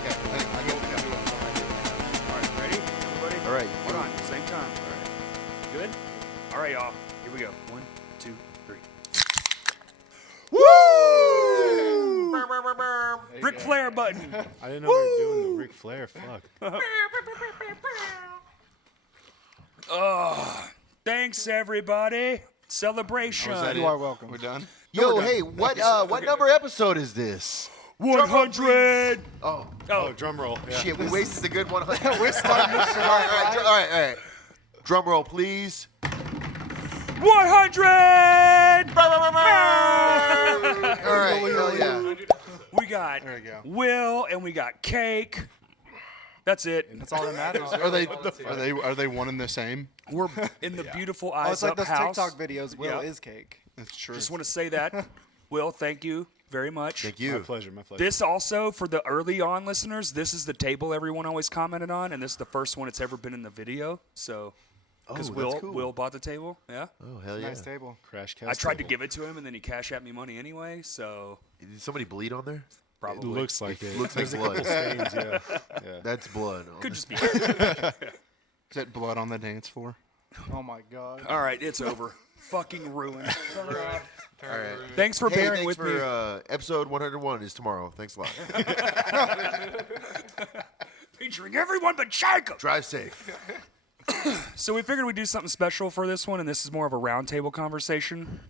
Okay. I get it. All right, ready, everybody? All right. Hold on, same time. All right. Good? All right, y'all. Here we go. 1, 2, 3. Woo! Ric Flair button. I didn't know we were doing the Ric Flair. Fuck. Thanks, everybody. Celebration. You are welcome. We're done? Yo, hey, what number episode is this? 100. Oh, Oh, drum roll. Yeah. shit, we wasted a good 100. We're starting this shit All right. Drum roll, please. 100. All right, hell yeah. We got There we go. Will and we got Cake. That's it. That's all that matters. Are they one and the same? We're in the beautiful Oh, Eyes it's like Up those house. TikTok videos. Will Yeah. is cake. That's true. Just want to say that. Will, thank you very much. Thank My you. pleasure. My pleasure. This also, for the early on listeners, this is the table everyone always commented on, and this is the first one it's ever been in the video. So, because Oh, that's cool. Will bought the table, yeah. Oh, hell yeah. Nice table. Crash cast. I tried to table. give it to him, and then he cashed at me money anyway. So Did somebody bleed on there? It probably looks like it. Looks like There's a blood. couple stains. Yeah. Yeah. That's blood. could just be. Is that blood on the dance floor? Oh my god. All right, it's over. Fucking ruined. All right. Thanks for Hey, bearing thanks with me. for episode 101 is tomorrow. Thanks a lot. Featuring everyone but Jacob. Drive safe. So we figured we'd do something special for this one, and this is more of a roundtable conversation.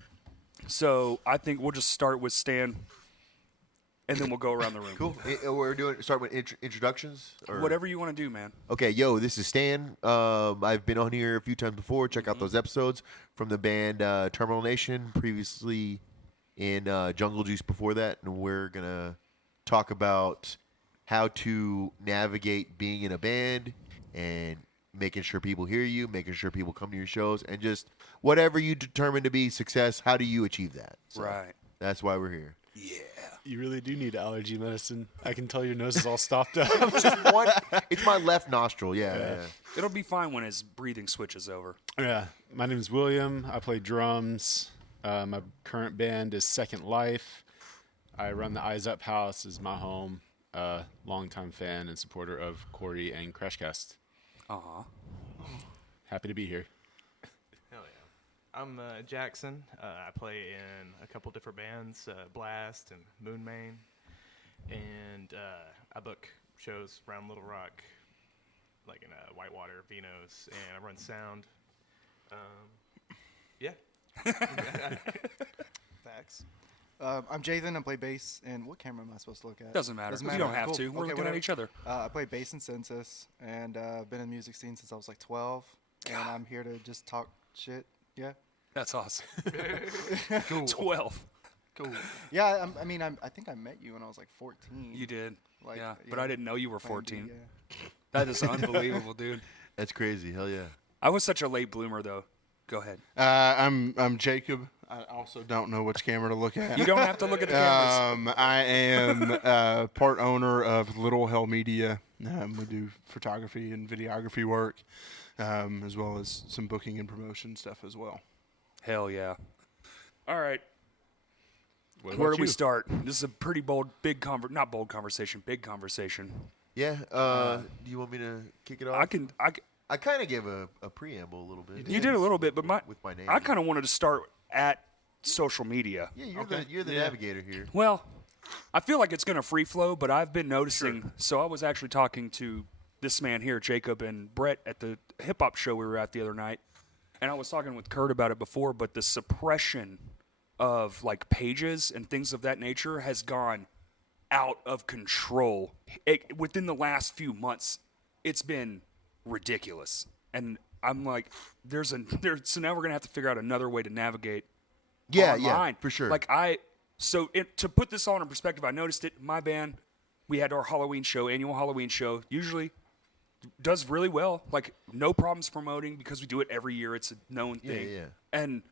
So I think we'll just start with Stan, and then we'll go around the room. Cool. We're doing start with introductions. Or? Whatever you want to do, man. Okay, yo, this is Stan. I've been on here a few times before. Check out those episodes from the band Terminal Nation, previously in Jungle Juice before that. And we're going to talk about how to navigate being in a band and making sure people hear you, making sure people come to your shows, and just whatever you determine to be success, how do you achieve that? So Right. That's why we're here. Yeah. You really do need allergy medicine. I can tell your nose is all stopped up. It's my left nostril, yeah. It'll be fine when his breathing switches over. Yeah. My name is William. I play drums. My current band is Second Life. I run the Eyes Up House is my home. Longtime fan and supporter of Corey and Crashcast. Aw. Happy to be here. Hell yeah. I'm Jackson. I play in a couple different bands, Blast and Moonmain. And I book shows around Little Rock, like in Whitewater, Vinos, and I run sound. Yeah. Facts. I'm Jathan. I play bass. And what camera am I supposed to look at? Doesn't matter. Doesn't You matter. don't have Cool. to. We're Okay, looking whatever. at each other. I play bass and census, and I've been in the music scene since I was like 12. And I'm here to just talk shit. Yeah. That's awesome. 12. Cool. Yeah. I think I met you when I was like 14. You did. Like, yeah. But I didn't know you were playing D, 14. yeah. That is unbelievable, dude. That's crazy. Hell yeah. I was such a late bloomer, though. Go ahead. I'm Jacob. I also don't know which camera to look at. You don't have to look at the cameras. I am part owner of Little Hell Media. We do photography and videography work, as well as some booking and promotion stuff as well. Hell yeah. All right. What Where about do we you? start? This is a pretty bold, big not bold conversation, big conversation. Yeah. Do you want me to kick it off? I kind of gave a preamble a little bit. You did a little bit, but with my name. I kind of wanted to start at social media. Yeah, you're the navigator here. Well, I feel like it's going to free flow, but I've been noticing. Sure. So I was actually talking to this man here, Jacob and Brett, at the hip hop show we were at the other night, and I was talking with Kurt about it before. But the suppression of like pages and things of that nature has gone out of control. Within the last few months, it's been ridiculous, and I'm like, so now we're gonna have to figure out another way to navigate. Online. Yeah, for sure. To put this all in perspective, I noticed it. My band, we had our annual Halloween show. Usually, does really well. Like no problems promoting because we do it every year. It's a known thing. Yeah. And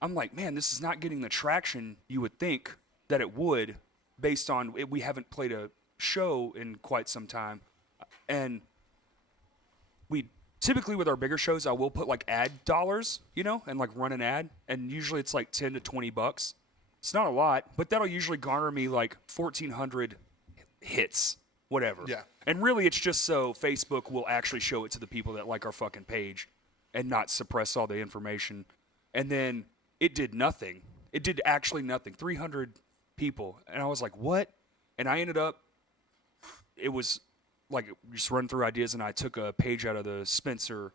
I'm like, man, this is not getting the traction you would think that it would, based on we haven't played a show in quite some time, and we typically with our bigger shows, I will put like ad dollars, and like run an ad, and usually it's like $10 to $20. It's not a lot, but that'll usually garner me like 1,400 hits whatever. Yeah. And really, it's just so Facebook will actually show it to the people that like our fucking page and not suppress all the information. And then it did nothing. It did actually nothing. 300 people. And I was like, what? And I ended up, it was like just run through ideas, and I took a page out of the Spencer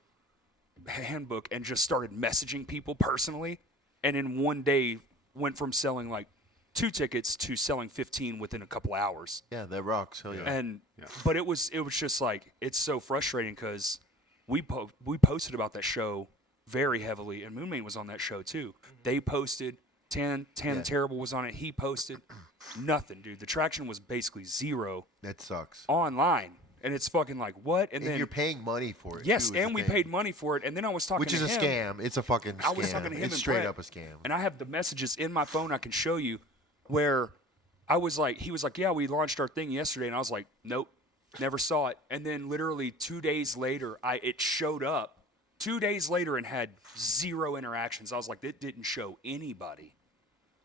handbook and just started messaging people personally. And in one day, went from selling like 2 tickets to selling 15 within a couple hours. Yeah, that rocks. Hell yeah. And but it was just like, it's so frustrating because we posted about that show very heavily, and Moonman was on that show too. They posted 10 Terrible was on it. He posted nothing, dude. The traction was basically zero That sucks. online, and it's fucking like what? And then you're paying money for it. yes, too, is and the we thing. paid money for it. And then I was talking Which to is a him. scam. It's a fucking scam. I was talking to him It's and straight Brett, up a scam. and I have the messages in my phone I can show you where I was like, he was like, yeah, we launched our thing yesterday, and I was like, nope, never saw it. And then literally 2 days later, it showed up 2 days later and had 0 interactions. I was like, it didn't show anybody.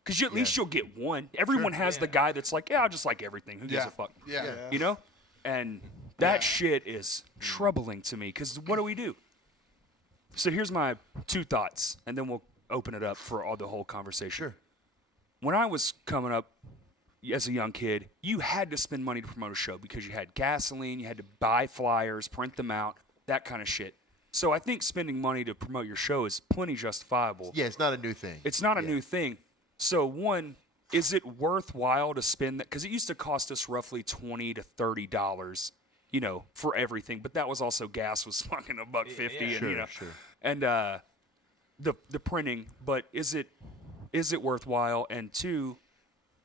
Because at least you'll get one. Everyone has the guy that's like, yeah, I just like everything. Who gives a fuck? Yeah. You know? And that shit is troubling to me because what do we do? So here's my 2 thoughts, and then we'll open it up for the whole conversation. Sure. When I was coming up as a young kid, you had to spend money to promote a show because you had gasoline, you had to buy flyers, print them out, that kind of shit. So I think spending money to promote your show is plenty justifiable. Yeah, it's not a new thing. It's not a new thing. So one, is it worthwhile to spend that? Because it used to cost us roughly $20 to $30, for everything. But that was also gas was fucking $1.50, and and the printing. But is it worthwhile? And 2,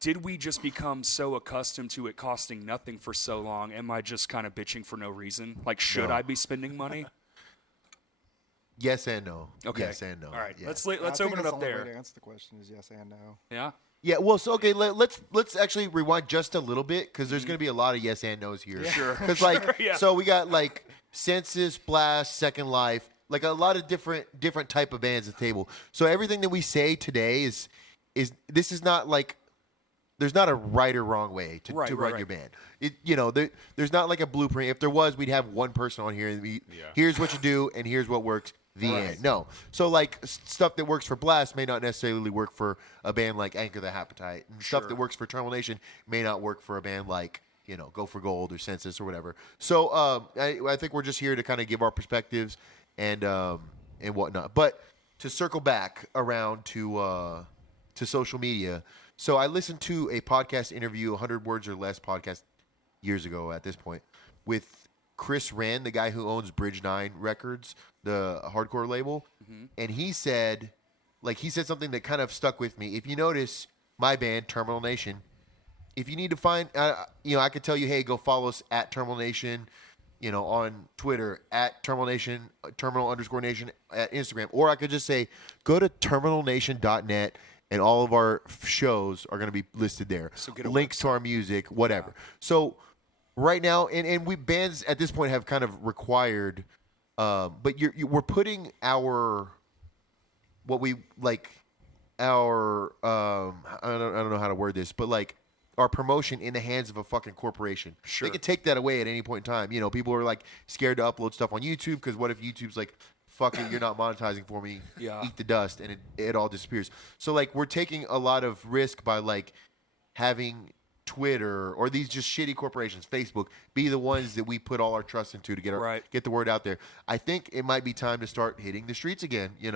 did we just become so accustomed to it costing nothing for so long? Am I just kind of bitching for no reason? Like, should I be spending money? Yes and no. Okay. Yes and no. All right. Yeah. Let's I think open it that's up the only way there. to answer the question is yes and no. Yeah. Yeah, well, so okay, let's actually rewind just a little bit because there's going to be a lot of yes and no's here. Sure. Because yeah. so we got like Census, Blast, Second Life, like a lot of different type of bands at the table. So everything that we say today is this is not like there's not a right or wrong way to run your band. There's not like a blueprint. If there was, we'd have one person on here and here's what you do and here's what works. The end. No. So like stuff that works for Blast may not necessarily work for a band like Anchor the Appetite, and stuff that works for Terminal Nation may not work for a band like Go for Gold or Census or whatever. So I think we're just here to kind of give our perspectives and whatnot. But to circle back around to social media. So I listened to a podcast interview, 100 Words or Less podcast years ago at this point, with Chris Rand, the guy who owns Bridge 9 Records, the hardcore label. And he said something that kind of stuck with me. If you notice, my band, Terminal Nation, if you need to find, I could tell you, hey, go follow us at Terminal Nation, on Twitter, at Terminal Nation, Terminal_Nation at Instagram. Or I could just say, go to terminalnation.net. And all of our shows are going to be listed there. So get links to our music, whatever. Yeah. So right now, and we bands at this point have kind of required, but we're putting our what we like our I don't know how to word this, but like our promotion in the hands of a fucking corporation. Sure. They can take that away at any point in time. People are like scared to upload stuff on YouTube because what if YouTube's like, fuck it, you're not monetizing for me. Eat the dust, and it all disappears. So like we're taking a lot of risk by like having Twitter or these just shitty corporations, Facebook, be the ones that we put all our trust into to get the word out there. I think it might be time to start hitting the streets again. And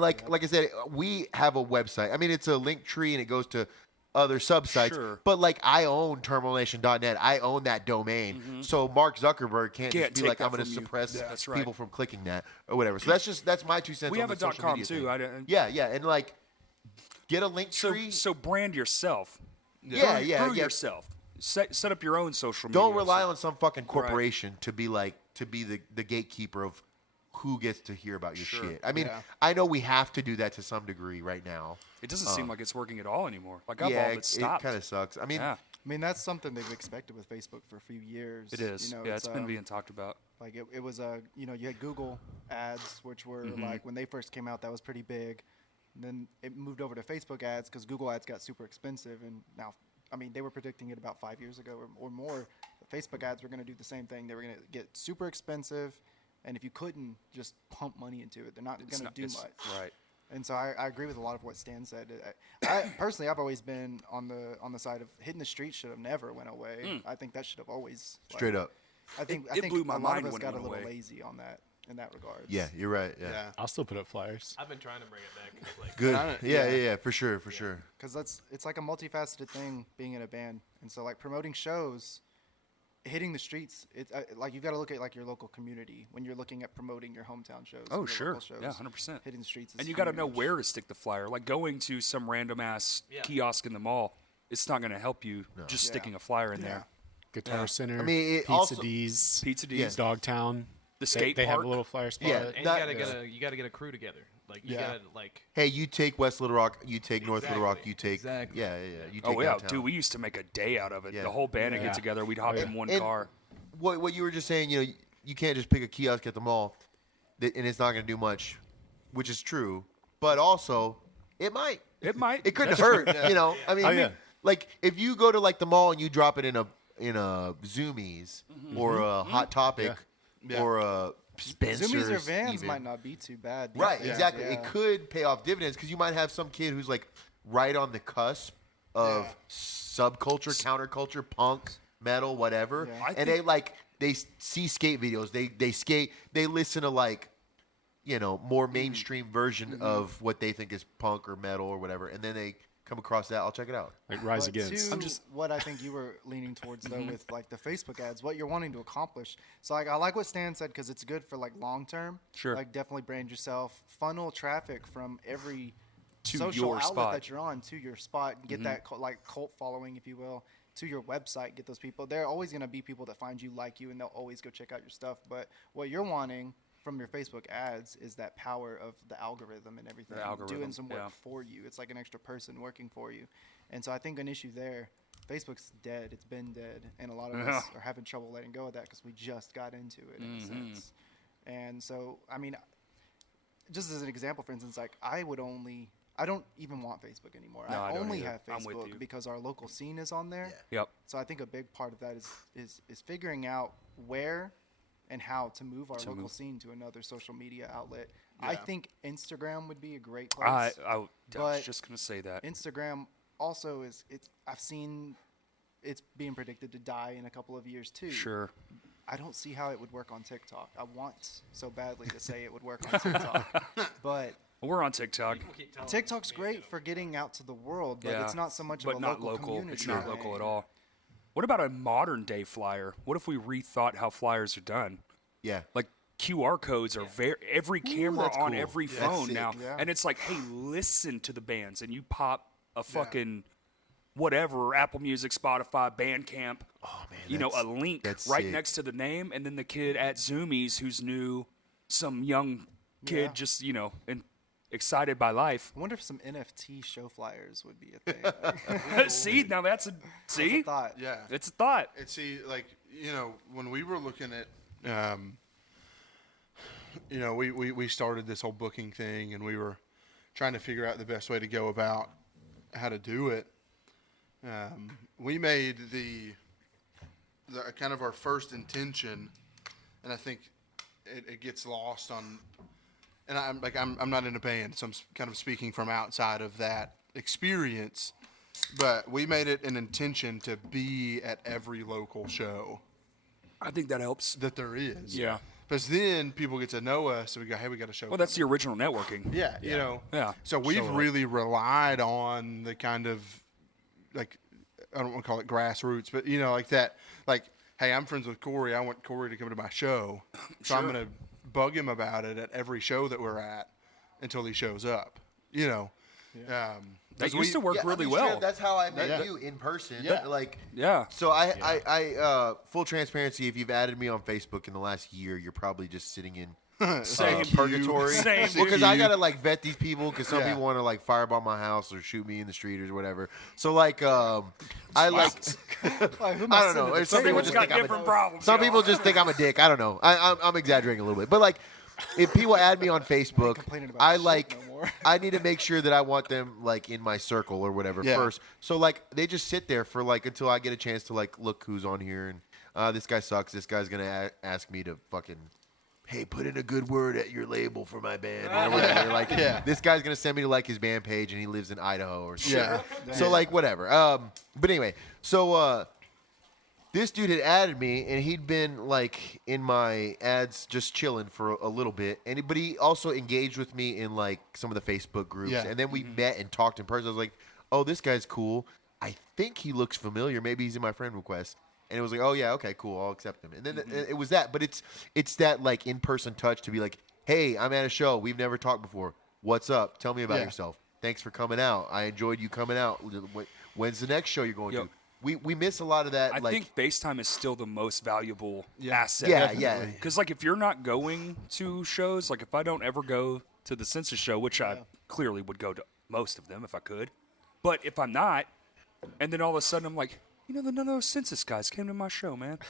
like I said, we have a website. I mean, it's a link tree and it goes to other subsites, but like I own terminalnation.net. I own that domain. So Mark Zuckerberg can't just be like, I'm going to suppress people from clicking that or whatever. So that's my 2 cents. We on have the a .com social too. media thing. Yeah, and like get a link tree. So brand yourself. Yeah, yourself. Set up your own social media. Don't rely on some fucking corporation to be the gatekeeper of who gets to hear about your shit. I mean, I know we have to do that to some degree right now. It doesn't seem like it's working at all anymore. Like I've all but stopped. It kind of sucks. I mean, that's something they've expected with Facebook for a few years. It is. It's been being talked about. Like it was you had Google ads, which were like when they first came out, that was pretty big. And then it moved over to Facebook ads because Google ads got super expensive, and now I mean, they were predicting it about 5 years ago or more. The Facebook ads were going to do the same thing. They were going to get super expensive, and if you couldn't, just pump money into it. They're not going to do much. Right. And so I agree with a lot of what Stan said. I personally, I've always been on the side of hitting the streets should have never went away. I think that should have always Straight up. I think It blew my a lot mind of us when it got a went little away. lazy on that in that regard. Yeah, you're right. Yeah. Yeah. I'll still put up flyers. I've been trying to bring it back. 'Cause, like, Good. Yeah. Yeah, for sure, for sure. Because it's like a multifaceted thing being in a band, and so like promoting shows, hitting the streets. It's like you've got to look at like your local community when you're looking at promoting your hometown shows. Oh, your sure. local shows. Yeah, 100%. Hitting the streets, is And you got to know huge. where to stick the flyer. Like going to some random ass Yeah. kiosk in the mall, it's not going to help you just Yeah. sticking a flyer in there. Guitar Center. I mean, it Pizza also- D's. Pizza D's, Yeah. Dogtown. the skate They have park. a little flyer spot. Yeah. and you That- gotta yeah. you gotta get a crew together. Like you Yeah. gotta like. Hey, you take West Little Rock, you take North Little Rock, Exactly. you take Exactly. yeah. You take Oh yeah, downtown. dude, we used to make a day out of it. Yeah. The whole band would Yeah. get together. We'd hop in one And car. What you were just saying, you know, you can't just pick a kiosk at the mall, and it's not going to do much, which is true. But also, it might. It might. It couldn't hurt. You know, I mean, Oh, yeah. like if you go to like the mall and you drop it in a Zoomies or a Hot Topic Yeah. or a Spencer's, Zoomies or Vans even. might not be too bad. these Right, days, exactly. yeah. It could pay off dividends because you might have some kid who's like right on the cusp of Yeah. subculture, counterculture, punk, metal, whatever, Yeah. and they see skate videos. They skate. They listen to like, you know, more mainstream version of what they think is punk or metal or whatever, and then they come across that. I'll check it out. Like Rise But Against. to what I think you were leaning towards though with like the Facebook ads, what you're wanting to accomplish. So like I like what Stan said because it's good for like long term. Sure. Like definitely brand yourself, funnel traffic from every To social your outlet spot. that you're on to your spot. Get that like cult following, if you will, to your website. Get those people. There are always going to be people that find you, like you, and they'll always go check out your stuff. But what you're wanting from your Facebook ads is that power of the algorithm and everything. The algorithm, doing some work yeah. for you. It's like an extra person working for you. And so I think an issue there, Facebook's dead. It's been dead. And a lot of us are having trouble letting go of that because we just got into it in a sense. And so, I mean, just as an example, for instance, like I don't even want Facebook anymore. No, I don't only either. have I'm with you. Facebook because our local scene is on there. Yep. So I think a big part of that is figuring out where and how to move our local scene to another social media outlet. I Yeah. think Instagram would be a great place. I was But just gonna say that. Instagram also I've seen it's being predicted to die in a couple of years too. Sure. I don't see how it would work on TikTok. I want so badly to say it would work on TikTok, but We're on TikTok, People keep telling TikTok's me, great for getting out to the world, but yeah, it's not so much but of a not local local. community. It's not thing. local at all. What about a modern day flyer? What if we rethought how flyers are done? Yeah. Like QR codes are every camera that's on cool. every That's phone sick. now, Yeah. and it's like, hey, listen to the bands, and you pop a fucking whatever, Apple Music, Spotify, Bandcamp. Oh man. You know, a link that's right sick. next to the name, and then the kid at Zoomies who's new, some young kid Yeah. just and excited by life. I wonder if some NFT show flyers would be a thing. See, now that's a see, thought. Yeah. it's a thought. And see, like, you know, when we were looking at, you know, we started this whole booking thing, and we were trying to figure out the best way to go about how to do it. We made the kind of our first intention, and I think it gets lost on. And I'm not in a band, so I'm kind of speaking from outside of that experience. But we made it an intention to be at every local show I think that helps. that there is. Yeah. Because then people get to know us, so we go, hey, we got a show. Well, that's the original networking. yeah, you know. Yeah. So we've Show up. really relied on the kind of, like, I don't want to call it grassroots, but, you know, like that. Like, hey, I'm friends with Corey. I want Corey to come to my show. So I'm Sure. going to bug him about it at every show that we're at until he shows up, you know. That used to work Yeah, I really mean, well. straight up, that's how I met Yeah. you in person. Yeah. Like, Yeah. so I full transparency. If you've added me on Facebook in the last year, you're probably just sitting in Same. purgatory. Same. Well, because I gotta like vet these people because some Yeah. people want to like fireball my house or shoot me in the street or whatever. So like, I like, I don't know. Or some people Everyone's just got think I'm different a, problems. some y'all. people just think I'm a dick. I don't know. I'm exaggerating a little bit, but like, if people add me on Facebook, complaining about I shit like no more. more. I need to make sure that I want them like in my circle or whatever Yeah. first. So like they just sit there for like until I get a chance to like look who's on here and this guy sucks. This guy's gonna ask me to fucking, hey, put in a good word at your label for my band or whatever. Like this guy's gonna send me to like his band page and he lives in Idaho or something. Yeah. So like whatever. But anyway, so this dude had added me, and he'd been like in my ads just chilling for a little bit. But he also engaged with me in like some of the Facebook groups, Yeah. and then we met and talked in person. I was like, "Oh, this guy's cool. I think he looks familiar. Maybe he's in my friend request." And it was like, "Oh yeah, okay, cool. I'll accept him." And then it was that. But it's that like in person touch to be like, "Hey, I'm at a show. We've never talked before. What's up? Tell me about yourself. Thanks for coming out. I enjoyed you coming out. When's the next show you're going to?" We miss a lot of that. I think FaceTime is still the most valuable asset. Yeah, yeah. Because like if you're not going to shows, like if I don't ever go to the Census show, which I clearly would go to most of them if I could, but if I'm not, and then all of a sudden I'm like, you know, none of those Census guys came to my show, man.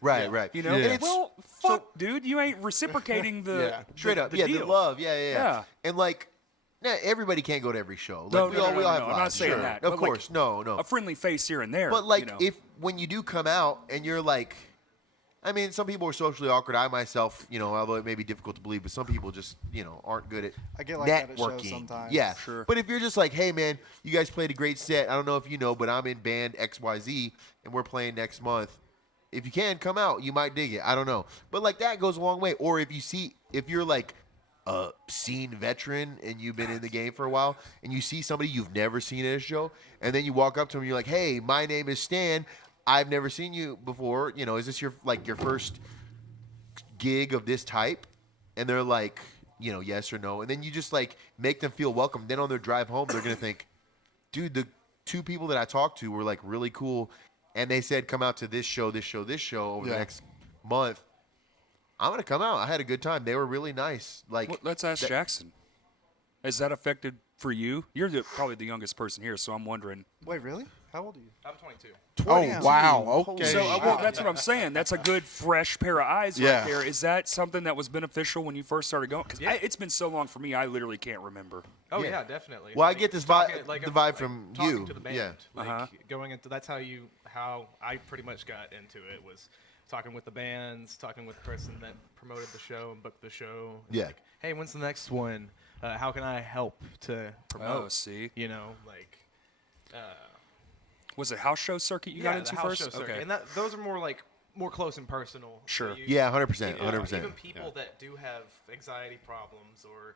Right. You know, And well, fuck, dude, you ain't reciprocating the straight up, the the deal. love, yeah. And like, everybody can't go to every show. Like, No, we all have I'm lives. not saying Sure. that. Of but, like, course, no. A friendly face here and there. But like, you know. if when you do come out and you're like, I mean, some people are socially awkward. I myself, you know, although it may be difficult to believe, but some people just, you know, aren't good at I get like that at networking. shows sometimes. Yeah, Sure. But if you're just like, hey man, you guys played a great set. I don't know if you know, but I'm in band XYZ and we're playing next month. If you can come out, you might dig it. I don't know, but like that goes a long way. Or if you're like a scene veteran and you've been in the game for a while and you see somebody you've never seen at a show and then you walk up to them and you're like, hey, my name is Stan. I've never seen you before. You know, is this your first gig of this type? And they're like, you know, yes or no. And then you just like make them feel welcome. Then on their drive home, they're going to think, dude, the two people that I talked to were like really cool. And they said, come out to this show over the next month. I'm going to come out. I had a good time. They were really nice. Like, Well, let's ask Jackson. Has that affected for you? You're probably the youngest person here, so I'm wondering. Wait, really? How old are you? I'm 22. Oh, wow. Okay. So well, that's what I'm saying. That's a good, fresh pair of eyes Yeah. right there. Is that something that was beneficial when you first started going? Because it's been so long for me, I literally can't remember. Oh Yeah. yeah, definitely. Well, I Like, get this talking- vibe, like, the I'm, vibe like, from talking you. to the band. Yeah. Like going into that's how I pretty much got into it was talking with the bands, talking with the person that promoted the show and booked the show. And Yeah. Like, hey, when's the next one? How can I help to promote? Oh, see. You know, like. Was it house show circuit you got into the house first? show circuit. And those are more close and personal. So Sure. Yeah, 100%. even 100%. people that do have anxiety problems or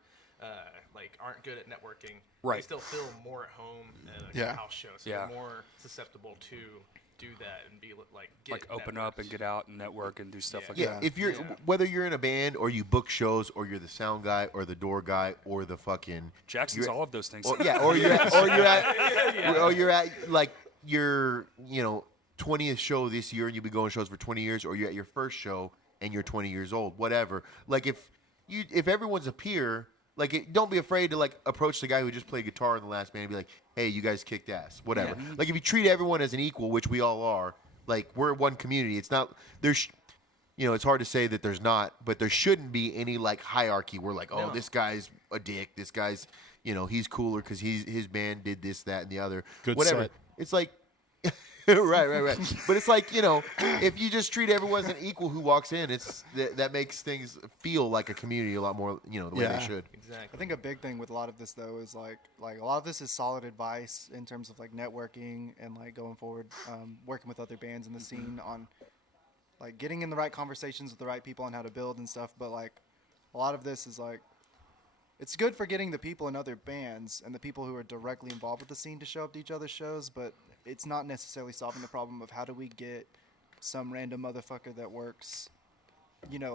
like aren't good at networking, Right. they still feel more at home at a Yeah. house show. So Yeah. they're more susceptible to do that and be like get Like open up and get out and network and do stuff Yeah. like Yeah, that. if you're whether you're in a band or you book shows or you're the sound guy or the door guy or the fucking Jackson's all of those things. or you're at like your 20th show this year and you've been going to shows for 20 years, or you're at your first show and you're 20 years old, whatever. Like if everyone's a peer, like don't be afraid to like approach the guy who just played guitar in the last band and be like, hey, you guys kicked ass, whatever. Like if you treat everyone as an equal, which we all are, like we're one community. It's not there's. It's hard to say that there's not, but there shouldn't be any like hierarchy. We're like, oh, this guy's a dick. This guy's, he's cooler because his band did this, that, and the other. Good Whatever. set. It's like, right. But it's like, if you just treat everyone as an equal who walks in, that makes things feel like a community a lot more, the way they should. exactly. I think a big thing with a lot of this though is like a lot of this is solid advice in terms of like networking and like going forward, working with other bands in the scene on like getting in the right conversations with the right people on how to build and stuff. But like a lot of this is like it's good for getting the people in other bands and the people who are directly involved with the scene to show up to each other's shows, but it's not necessarily solving the problem of how do we get some random motherfucker that works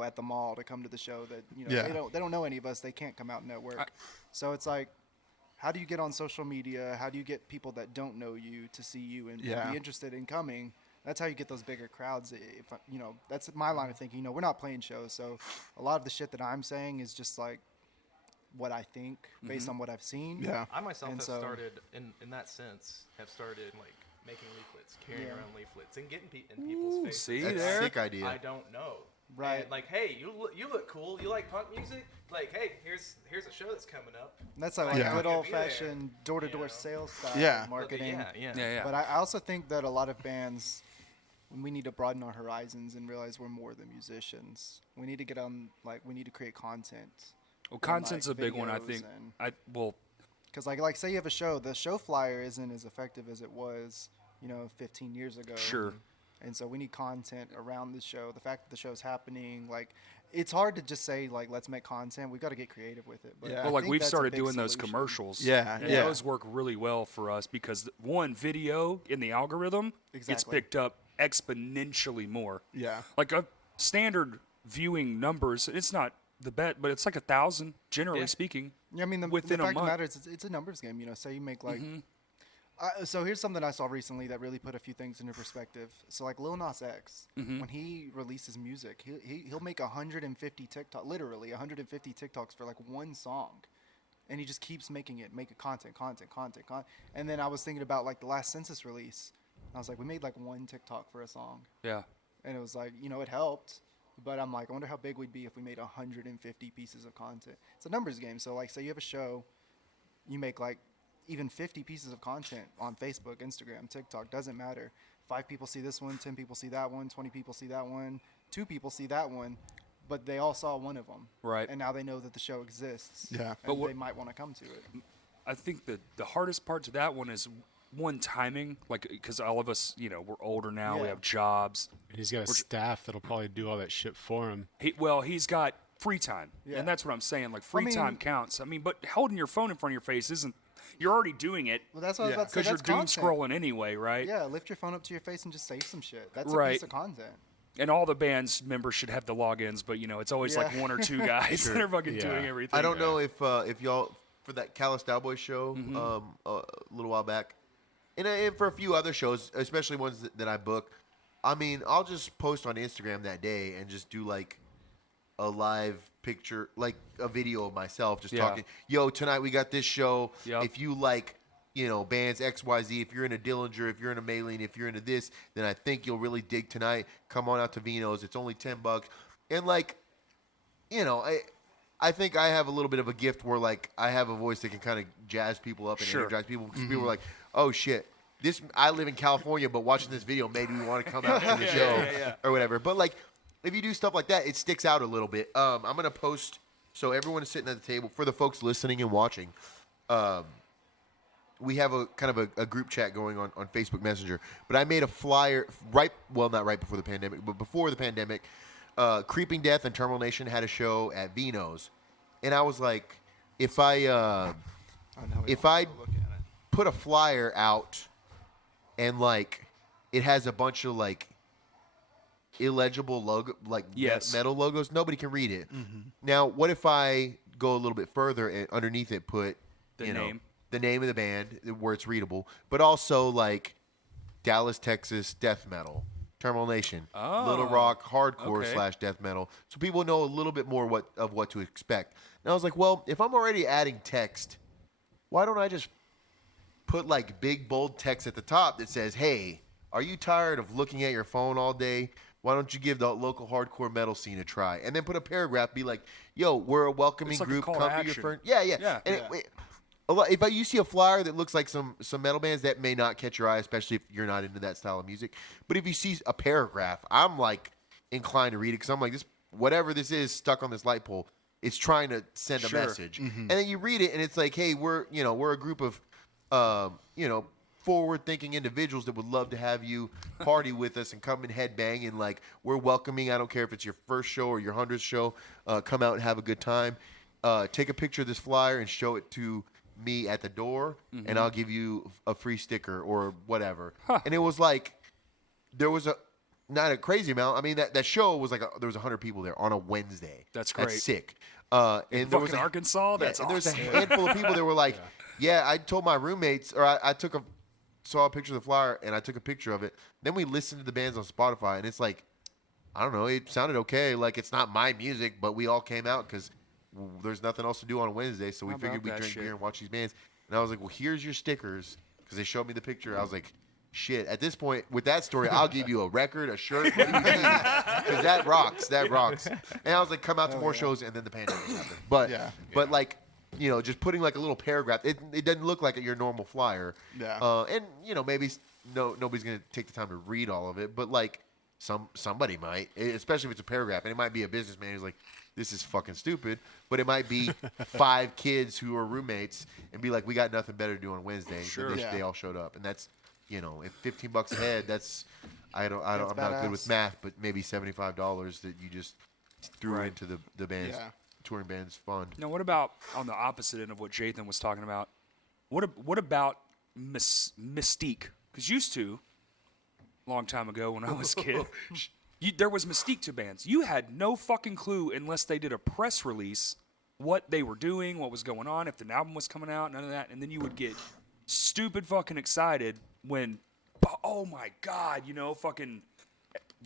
at the mall to come to the show that they don't know any of us, they can't come out and network. So it's like, how do you get on social media? How do you get people that don't know you to see you and be interested in coming? That's how you get those bigger crowds. That's my line of thinking. We're not playing shows, so a lot of the shit that I'm saying is just like what I think based on what I've seen. Yeah. I myself And have so- started in that sense. Have started like making leaflets, carrying around leaflets, and getting in people's faces. see that there? Sick idea. I don't know. Right. And like, hey, you look cool. You like punk music? Like, hey, here's a show that's coming up. That's like Yeah. good Could be old fashioned door to you door know. sales style Yeah. marketing. Yeah. But I also think that a lot of bands, we need to broaden our horizons and realize we're more than musicians. We need to get on, like, we need to create content. Well, content's a big one, I think. Well, Because, like, say you have a show, the show flyer isn't as effective as it was, 15 years ago. sure. And so we need content around the show. The fact that the show's happening, like, it's hard to just say, like, let's make content. We've got to get creative with it. But Yeah. I Well, like think we've that's a started big doing those solution. commercials. Yeah, and yeah. those work really well for us because one, video in the algorithm gets Exactly. picked up exponentially more. Yeah. Like a standard viewing numbers, it's not the bet, but it's like 1,000 generally Yeah. speaking. Yeah, I mean, the within fact a of the month. matter is, it's a numbers game. Say you make, like, so here's something I saw recently that really put a few things into perspective. So, like, Lil Nas X, when he releases music, he'll make 150 literally 150 TikToks for, like, one song. And he just keeps making it content. And then I was thinking about, like, the last Census release. I was like, we made, like, one TikTok for a song. Yeah. And it was like, it helped. But I'm like, I wonder how big we'd be if we made 150 pieces of content. It's a numbers game. So, like, say you have a show, you make, like, even 50 pieces of content on Facebook, Instagram, TikTok, doesn't matter. 5 people see this one, 10 people see that one, 20 people see that one, 2 people see that one, but they all saw one of them. Right. And now they know that the show exists. Yeah. But And what- they might want to come to it. I think the hardest part to that one is one timing, like because all of us, we're older now, we Yeah. have jobs. And he's got a staff that'll probably do all that shit for him. He's got free time, Yeah. and that's what I'm saying. Like free mean- time counts. I mean, but holding your phone in front of your face isn't. You're already doing it Well, that's what I was about to say. because you're That's doom content. scrolling anyway, right? Yeah, lift your phone up to your face and just say some shit. That's a Right. piece of content. And all the band's members should have the logins, but it's always like Yeah. one or two guys that are fucking Yeah. doing everything. I don't know if y'all for that Callous Cowboy show a little while back, and for a few other shows, especially ones that I book. I mean, I'll just post on Instagram that day and just do like a live picture, like a video of myself just Yeah. talking. Yo, tonight we got this show. Yep. If you like, bands XYZ, if you're into Dillinger, if you're into Maylene, if you're into this, then I think you'll really dig tonight. Come on out to Vino's. It's only $10. And like, I think I have a little bit of a gift where like I have a voice that can kind of jazz people up and Sure. energize people because people are like, oh shit. I live in California, but watching this video made me want to come out to the show or whatever. But like, if you do stuff like that, it sticks out a little bit. I'm gonna post so everyone is sitting at the table for the folks listening and watching. We have a kind of a group chat going on Facebook Messenger. But I made a flyer not right before the pandemic, but before the pandemic. Creeping Death and Terminal Nation had a show at Vino's, and I was like, if I put a flyer out and like it has a bunch of like illegible logo, like Yes. metal logos, nobody can read it. Now, what if I go a little bit further and underneath it put The name. the name of the band where it's readable, but also like Dallas, Texas death metal, Terminal Nation, Little Rock hardcore okay. / death metal, so people know a little bit more what to expect. And I was like, well, if I'm already adding text, why don't I just put like big bold text at the top that says, hey, are you tired of looking at your phone all day? Why don't you give the local hardcore metal scene a try? And then put a paragraph, be like, yo, we're a welcoming It's like a group. call to Come to your action. friend. Yeah. Yeah. And if you see a flyer that looks like some metal bands, that may not catch your eye, especially if you're not into that style of music. But if you see a paragraph, I'm like inclined to read it because I'm like, this whatever this is stuck on this light pole, it's trying to send a Sure. message. And then you read it, and it's like, hey, we're a group of forward-thinking individuals that would love to have you party with us and come and headbang, and like we're welcoming. I don't care if it's your first show or your 100th show. Come out and have a good time. Take a picture of this flyer and show it to me at the door, and I'll give you a free sticker or whatever. And it was like there was not a crazy amount. I mean, that show was like there was 100 people there on a Wednesday. That's great. That's sick. And there was Fucking Arkansas? That's and there's a awesome. handful of people that were like, yeah, I told my roommates, or I saw a picture of the flyer, and I took a picture of it. Then we listened to the bands on Spotify, and it's like, I don't know, it sounded okay. Like, it's not my music, but we all came out because there's nothing else to do on a Wednesday, so we How figured about we'd that drink shit? beer and watch these bands. And I was like, well, here's your stickers, because they showed me the picture. I was like, shit. At this point, with that story, I'll give you a record, a shirt, what do you need? Because that rocks. That rocks. And I was like, come out to more shows, and then the pandemic happened. But like, you know, just putting like a little paragraph. It doesn't look like your normal flyer. Yeah. And you know, maybe nobody's gonna take the time to read all of it, but like somebody might, especially if it's a paragraph, and it might be a businessman who's like, this is fucking stupid, but it might be 5 kids who are roommates and be like, we got nothing better to do on Wednesday. Sure. They all showed up, and that's, you know, if $15 a head, that's I'm not badass. good with math, but maybe $75 that you just threw into the band's touring band's fund. Now, what about on the opposite end of what Jathan was talking about? What about mystique? Because used to, a long time ago when I was a kid, there was mystique to bands. You had no fucking clue unless they did a press release what they were doing, what was going on, if an album was coming out, none of that. And then you would get stupid fucking excited when, oh my God, you know, fucking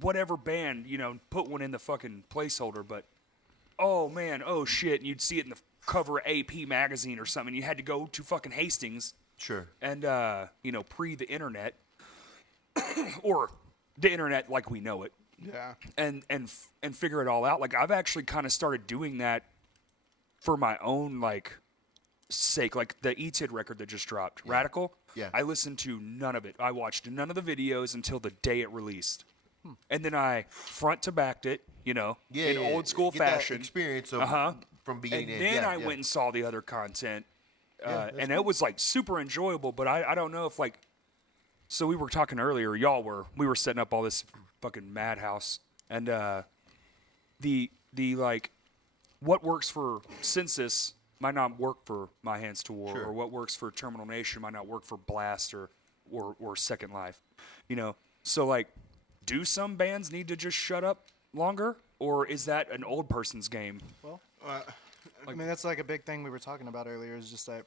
whatever band, you know, put one in the fucking placeholder, but oh man, oh shit, and you'd see it in the cover of AP magazine or something. You had to go to fucking Hastings. Sure. And, you know, pre the internet, or the internet like we know it. Yeah. And figure it all out. Like, I've actually kind of started doing that for my own, like, sake. Like, the E-Tid record that just dropped, Radical. Yeah. I listened to none of it. I watched none of the videos until the day it released. And then I front to backed it, you know, in old school Get that fashion. experience of from beginning And to end. then I went and saw the other content. And it was, like, super enjoyable. But I don't know if, like, so we were talking earlier, we were setting up all this fucking madhouse. And the like, what works for Census might not work for My Hands to War, or what works for Terminal Nation might not work for Blast or Second Life. You know, so, like, do some bands need to just shut up longer, or is that an old person's game? Well, I mean, that's like a big thing we were talking about earlier, is just that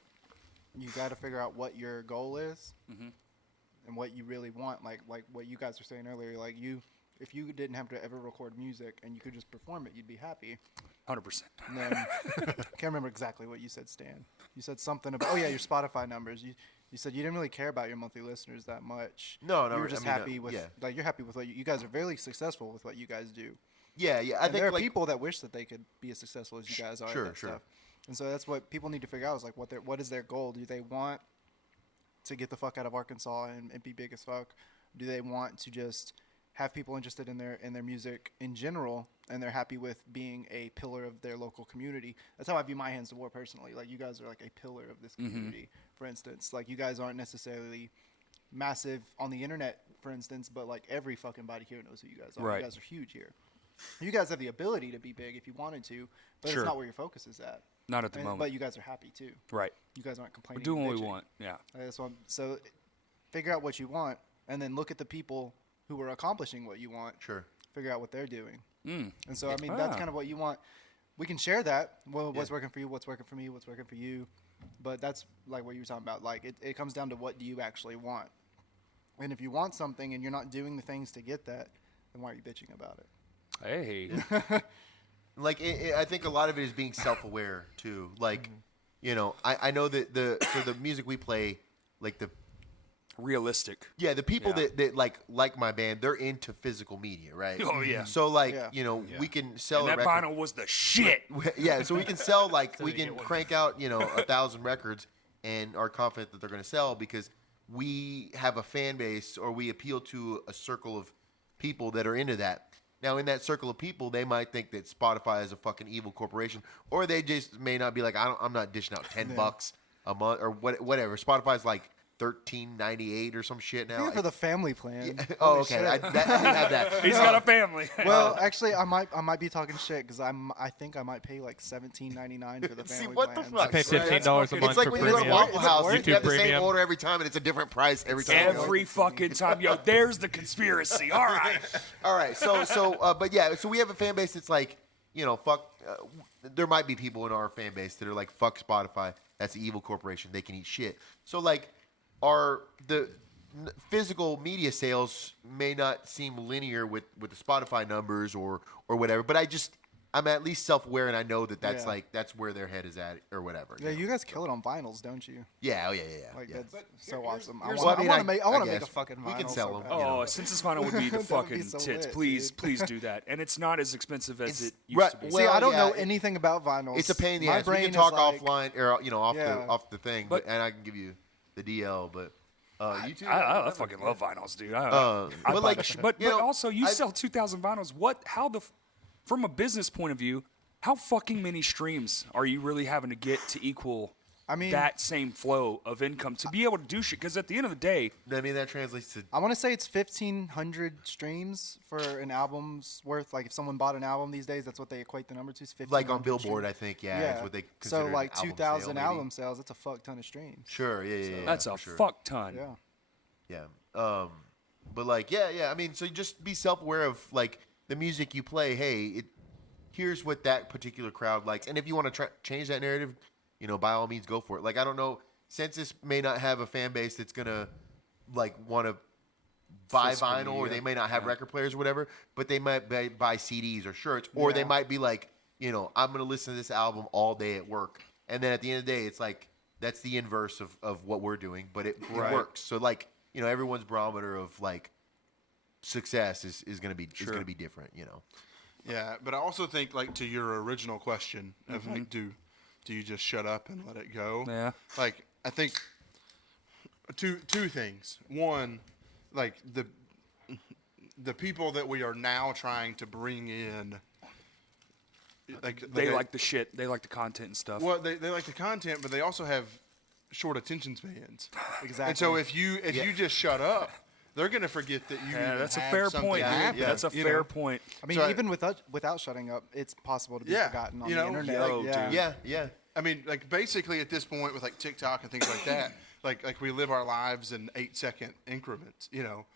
you got to figure out what your goal is and what you really want. Like what you guys were saying earlier, like if you didn't have to ever record music and you could just perform it, you'd be happy. 100%. And then, I can't remember exactly what you said, Stan. You said something about, your Spotify numbers. You said you didn't really care about your monthly listeners that much. No, you were just happy with, yeah. like, you're happy with what you guys are very successful with what you guys do. Yeah. I think there are like, people that wish that they could be as successful as you guys are. Sure, at that sure. Stuff. And so that's what people need to figure out, is like what is their goal? Do they want to get the fuck out of Arkansas and be big as fuck? Do they want to just have people interested in their music in general, and they're happy with being a pillar of their local community? That's how I view My Hands to War personally. Like, you guys are like a pillar of this community, for instance. Like, you guys aren't necessarily massive on the internet, for instance, but like every fucking body here knows who you guys are. Right. You guys are huge here. You guys have the ability to be big if you wanted to, but Sure. it's not where your focus is at. Not at the moment. But you guys are happy too. Right. You guys aren't We're complaining. doing and what we bitching. want. Yeah. That's what so figure out what you want, and then look at the people who are accomplishing what you want. Sure. Figure out what they're doing. Mm. And so, I mean, that's kind of what you want. We can share that. Well, what's Yeah. working for you, what's working for me, what's working for you. But that's like what you were talking about. Like, it comes down to what do you actually want. And if you want something and you're not doing the things to get that, then why are you bitching about it? Hey. Like, I think a lot of it is being self-aware too. Like, you know, I know that the music we play, like the Realistic. people Yeah. that like my band, they're into physical media, right? Oh, yeah. So like, Yeah. you know, we can sell And a that record. vinyl was the shit. Yeah, so we can sell like So we you can get one. crank out, you know, 1,000 records and are confident that they're going to sell because we have a fan base, or we appeal to a circle of people that are into that. Now, in that circle of people, they might think that Spotify is a fucking evil corporation, or they just may not be like, I'm not dishing out $10 a month or whatever. Spotify's like $13.98 or some shit now. Here for the family plan. Oh, Holy okay. shit. I didn't have that. He's got a family. Well, actually, I might be talking shit because I think I might pay like $17.99 for the family See, what the plan. fuck? I pay Right. $15 a month It's like for when you go to premium. Waffle House, you YouTube have the same premium. order every time, and it's a different price every time. Every fucking time. Yo, there's the conspiracy. All right. All right, but yeah, so we have a fan base that's like, you know, fuck. There might be people in our fan base that are like, fuck Spotify. That's an evil corporation. They can eat shit. So like, the physical media sales may not seem linear with the Spotify numbers or whatever, but I'm at least self-aware, and I know that that's Yeah. like that's where their head is at or whatever. Yeah, you guys kill it on vinyls, don't you? Yeah, yeah. Like yeah. that's so awesome. I here's- want Well, I to mean, make. I I want to make a guess fucking vinyl. we can sell so 'em, bad. you know. Oh, Census Vinyl would be the That would fucking be so tits. lit, Please, dude. please do that. And it's not as expensive as It's- it used right, to be. well, See, I don't yeah, know anything about vinyls. It's a pain in the My ass. We brain can is talk like, offline or off Yeah. the thing, But- and I can give you the DL. But you two, I fucking love vinyls, dude. I but buy like, the shit. But you know, also, you I- sell 2,000 vinyls. What? How the? From a business point of view, how fucking many streams are you really having to get to equal? I mean- that same flow of income to be able to do shit. Because at the end of the day, I mean, that translates to I want to say it's 1,500 streams for an album's worth. Like if someone bought an album these days, that's what they equate the number to. Is 1,500 like on Billboard, streams. I think. Yeah, is what they consider So an like album 2,000 sale, maybe. album sales. That's a fuck ton of streams. Sure, yeah. that's a for sure. fuck ton. Yeah. Yeah. But like, yeah. I mean, so just be self-aware of like the music you play. Hey, here's what that particular crowd likes, and if you want to change that narrative, by all means, go for it. Like, I don't know, Census may not have a fan base that's gonna like want to buy Fiscal vinyl, or media. they may not have record players or whatever, but they might buy CDs or shirts, or they Yeah. might be like, I'm gonna listen to this album all day at work, and then at the end of the day, it's like that's the inverse of what we're doing, but it works. So like, everyone's barometer of like success is gonna be different. Yeah, but I also think, like, to your original question of like, do you just shut up and let it go? Yeah. Like, I think two things. One, like the people that we are now trying to bring in, They like the shit. They like the content and stuff. well, they like the content, but they also have short attention spans. Exactly. And so if you just shut up, they're gonna forget that you. Yeah, even that's a had fair something point, dude. happen, That's a you fair know? point. I mean, So even without shutting up, it's possible to be Yeah, forgotten on you the know, internet. yo, dude. Yeah. I mean, like, basically at this point with like TikTok and things like that, like we live our lives in 8-second increments,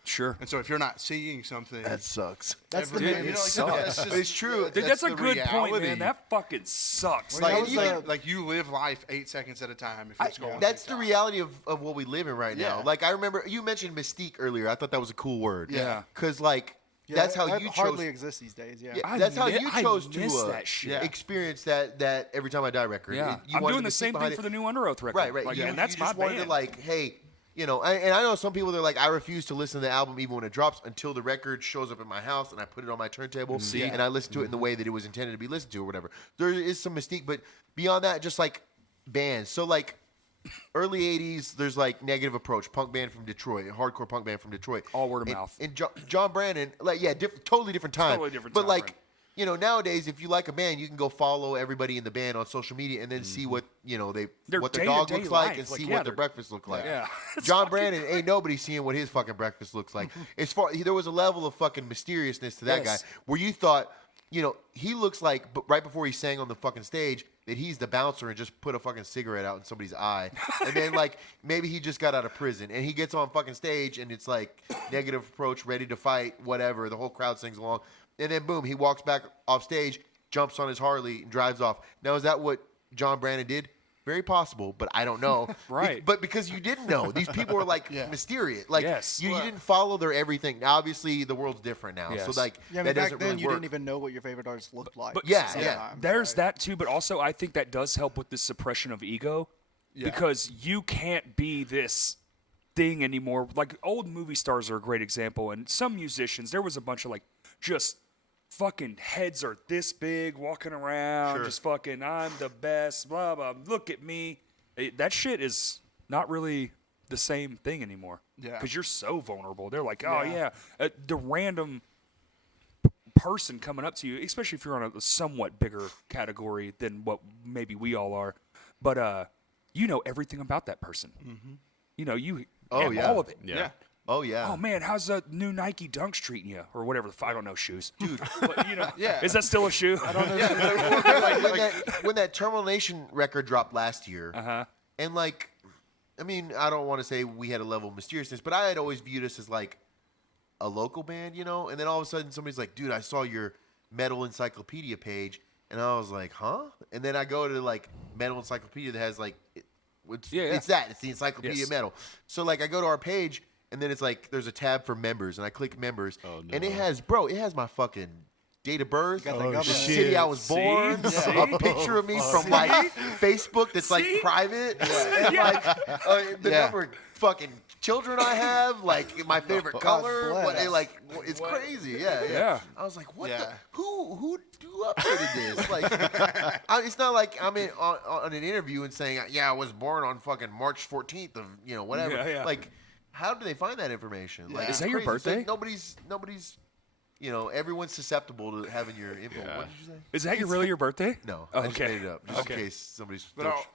Sure. And so if you're not seeing something, sucks. That's the every main. day, it like, sucks. that's just- It's true. Dude, that's a the good point, reality. man. That fucking sucks. Well, Like, that you, was like, like, you live life 8 seconds at a time if you're scrolling. That's the TikTok. reality of what we live in right now. Yeah. Like, I remember you mentioned mystique earlier. I thought that was a cool word. Yeah. Because, like, Yeah, that's how that you chose. hardly exists these days. Yeah. Yeah, that's how mi- you I chose to miss that shit. experience that Every Time I Die record. Yeah. You I'm wanted doing the the same mystique thing behind for it. the new Under Oath record. Right. Like, you, and that's you my just wanted band. to, like, hey, and I know some people, they're like, I refuse to listen to the album even when it drops until the record shows up in my house and I put it on my turntable and I listen to it in the way that it was intended to be listened to or whatever. There is some mystique, but beyond that, just like bands. So like early 80s, there's like Negative Approach, punk band from Detroit, hardcore punk band from Detroit. All word of And- mouth. And John Brandon, like, yeah, totally different time. Totally different but time like, frame. nowadays, if you like a band, you can go follow everybody in the band on social media and then see what Their what their dog day-to-day looks like life, and like, see yeah, what their they're- breakfast looks like. Yeah. It's John fucking Brandon ain't nobody seeing what his fucking breakfast looks like. There was a level of fucking mysteriousness to that Yes. guy where you thought, he looks like, but right before he sang on the fucking stage, that he's the bouncer and just put a fucking cigarette out in somebody's eye. And then, like, maybe he just got out of prison and he gets on fucking stage and it's like Negative Approach, ready to fight, whatever. The whole crowd sings along. And then, boom, he walks back off stage, jumps on his Harley, and drives off. Now, is that what John Brandon did? Very possible, but I don't know. Right. But because you didn't know. These people were, like, mysterious. Like, Yes. you didn't follow their everything. Now, obviously, the world's different now. Yes. So, like, Yeah, I mean, that back doesn't then really you work. didn't even know what your favorite artist looked like. But- Yeah, sometimes, There's right? that too, but also I think that does help with the suppression of ego because you can't be this thing anymore. Like old movie stars are a great example, and some musicians, there was a bunch of like just fucking heads are this big walking around, just fucking I'm the best, blah blah. Look at me. That shit is not really the same thing anymore. Yeah. because you're so vulnerable. They're like, oh Yeah. the random person coming up to you, especially if you're on a somewhat bigger category than what maybe we all are, but you know everything about that person. Mm-hmm. You all of it. Yeah. Oh, yeah. Oh man, how's the new Nike Dunks treating you, or whatever? I don't know shoes, dude. But, is that still a shoe? I don't know. Like, when that Terminal Nation record dropped last year, and like, I mean, I don't want to say we had a level of mysteriousness, but I had always viewed us as like a local band, and then all of a sudden somebody's like, dude, I saw your Metal Encyclopedia page, and I was like, huh? And then I go to like Metal Encyclopedia that has like, it's the Encyclopedia Yes. Metal. So like, I go to our page, and then it's like, there's a tab for members, and I click members, and it has my fucking date of birth, got that government. the city I was born, a picture of me from like Facebook that's like private, and like the number of fucking children I have, like my favorite color, it's crazy. Yeah. I was like, what? Yeah. The, who updated this? Like, it's not like I'm on an interview and saying, I was born on fucking March 14th of whatever. Yeah. Like, how do they find that information? Like, Is it's that your crazy. It's like birthday? nobody's. Everyone's susceptible to having your info. What did you say? Is that really your birthday? No, Oh, I just okay. made it up just in case somebody's.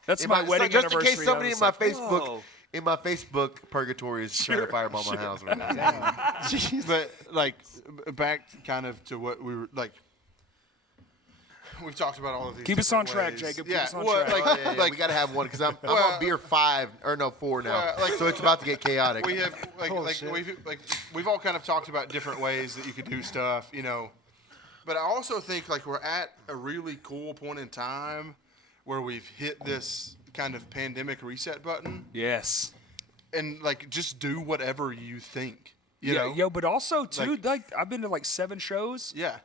That's in my wedding just anniversary. in case somebody I in was my like, Facebook whoa. in my Facebook purgatory is trying to fireball my house. Or whatever. But like back kind of to what we were like. We've talked about all of these. Keep us on different track, ways. Jacob. Yeah, Keep us on well, track. like we gotta have one because I'm Well, on beer 4 now, so it's about to get chaotic. we have we've all kind of talked about different ways that you could do stuff, But I also think like we're at a really cool point in time where we've hit this kind of pandemic reset button, Yes. and like just do whatever you think. You know? Yo, but also too, like I've been to like 7 shows. Yeah.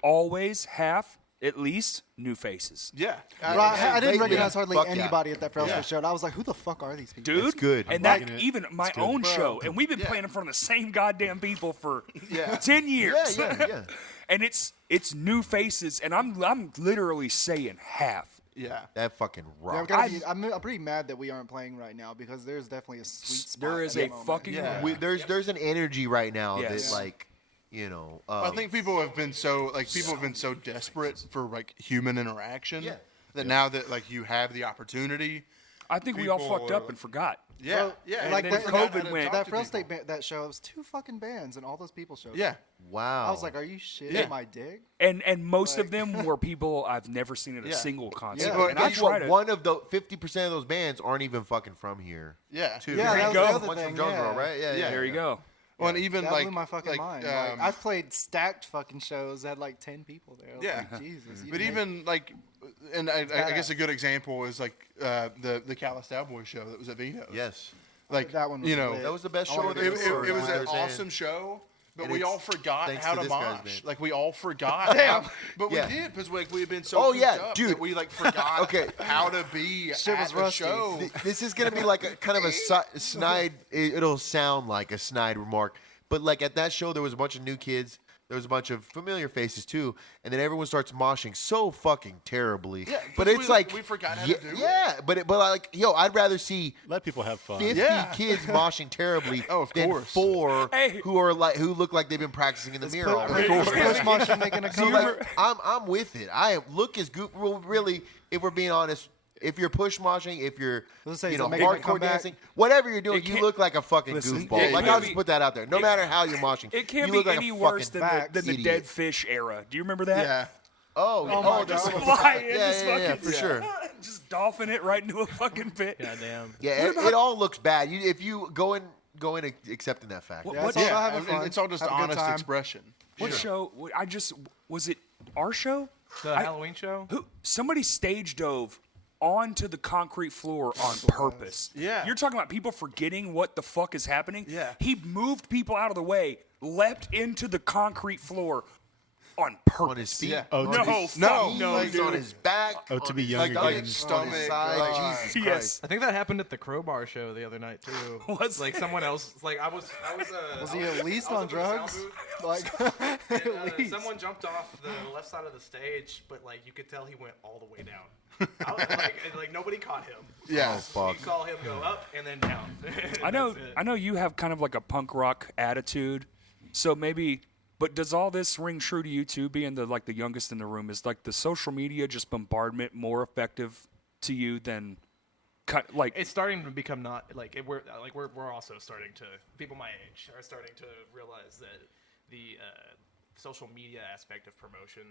Always half, at least, new faces. Yeah. I didn't recognize hardly Fuck yeah. anybody at that Fresno Yeah. show. I was like, who the fuck are these people? Dude, It's good. And I'm that liking it. even my good. own show, and we've been playing in front of the same goddamn people for 10 years. Yeah. And it's new faces, and I'm literally saying half. Yeah. That fucking Yeah, rocks. I'm pretty mad that we aren't playing right now because there's definitely a sweet spot. There is at a the moment. fucking Yeah. There's an energy right now Yes. that like I think people have been so desperate for like human interaction that now that like you have the opportunity. I think we all People fucked up are- and forgot. Yeah. Yeah. And Like then that, COVID that, went. that to Fresno people. State that show, it was 2 fucking bands and all those people showed Yeah. up. wow. I was like, are you shitting Yeah. my dick? And most of them were people I've never seen at a Yeah. single concert. Yeah. Well, And I guess try what? to. One of the 50% of those bands aren't even fucking from here. Yeah. Too. Yeah, There that you was go. the other One's thing. from Jonesboro, yeah. right? Yeah. There you go. Well, and even That like blew my fucking like, mind. Like, I've played stacked fucking shows that had like 10 people there. I was Yeah. like, Jesus. But even like, and I guess a good example is like the Callous Boys show that was at Vito's. Yes. Like That one was lit. That was the best I show wanna of it, the it, year. it was They're an saying. awesome show, but And we it's all forgot thanks how to to this guy's mosh. band. Like we all forgot. Damn. But Yeah. we did because like we had been so Oh, cooped yeah, up dude. that we like forgot Okay. how to be Shit at was a rusty. show. This is gonna be like a kind of a snide. It'll sound like a snide remark, but like at that show, there was a bunch of new kids. There was a bunch of familiar faces too, and then everyone starts moshing so fucking terribly. Yeah, but 'cause it's we, like we forgot how yeah, to do it. yeah, but like I'd rather see Let people have fun. 50 Yeah. kids moshing terribly Oh, of than course. 4 Hey. who look like they've been practicing in the mirror all night. Push motion making a So comeback. like, I'm with it. I am look as goofy. Well, really, if we're being honest, if you're push moshing, if you're Let's say, you is know it making a hardcore comeback? dancing, whatever you're doing, It you can't- look like a fucking Listen, goofball. it Like can't I'll just be- put that out there. No matter how you're moshing, It can't you be look like any a worse fucking than the idiot. Dead Fish era. Do you remember that? Yeah. Oh, my just God. Fly in, yeah, just yeah, yeah, fucking for sure. just dolphin it right into a fucking pit. Goddamn. Yeah, it all looks bad. If you go in accepting that fact. What- Yeah, what- it's all Yeah, about having and fun. it's all just Have a good honest time. expression. What show? Was it our show? The Halloween show? Somebody stage dove onto the concrete floor on purpose. Yeah. You're talking about people forgetting what the fuck is happening? Yeah. He moved people out of the way, leapt into the concrete floor on purpose. On his feet. Yeah. Oh, No, to be, fuck No, no, like, dude. on his back. Oh, to on be his- younger like, again. on his Stomach, side. like, Jesus Yes. Christ. I think that happened at the Crowbar show the other night too. Was like it? someone else? Like I was. Was he at least I was on up in the sound drugs? booth, Like, and, at least. someone jumped off the left side of the stage, but like you could tell he went all the way down. I was like nobody caught him. Yeah. Oh, fuck. You saw him go up and then down. I know That's it. I know you have kind of like a punk rock attitude. So maybe but does all this ring true to you too, being the youngest in the room? Is like the social media just bombardment more effective to you than like It's starting to become not we're also starting to people my age are starting to realize that the social media aspect of promotion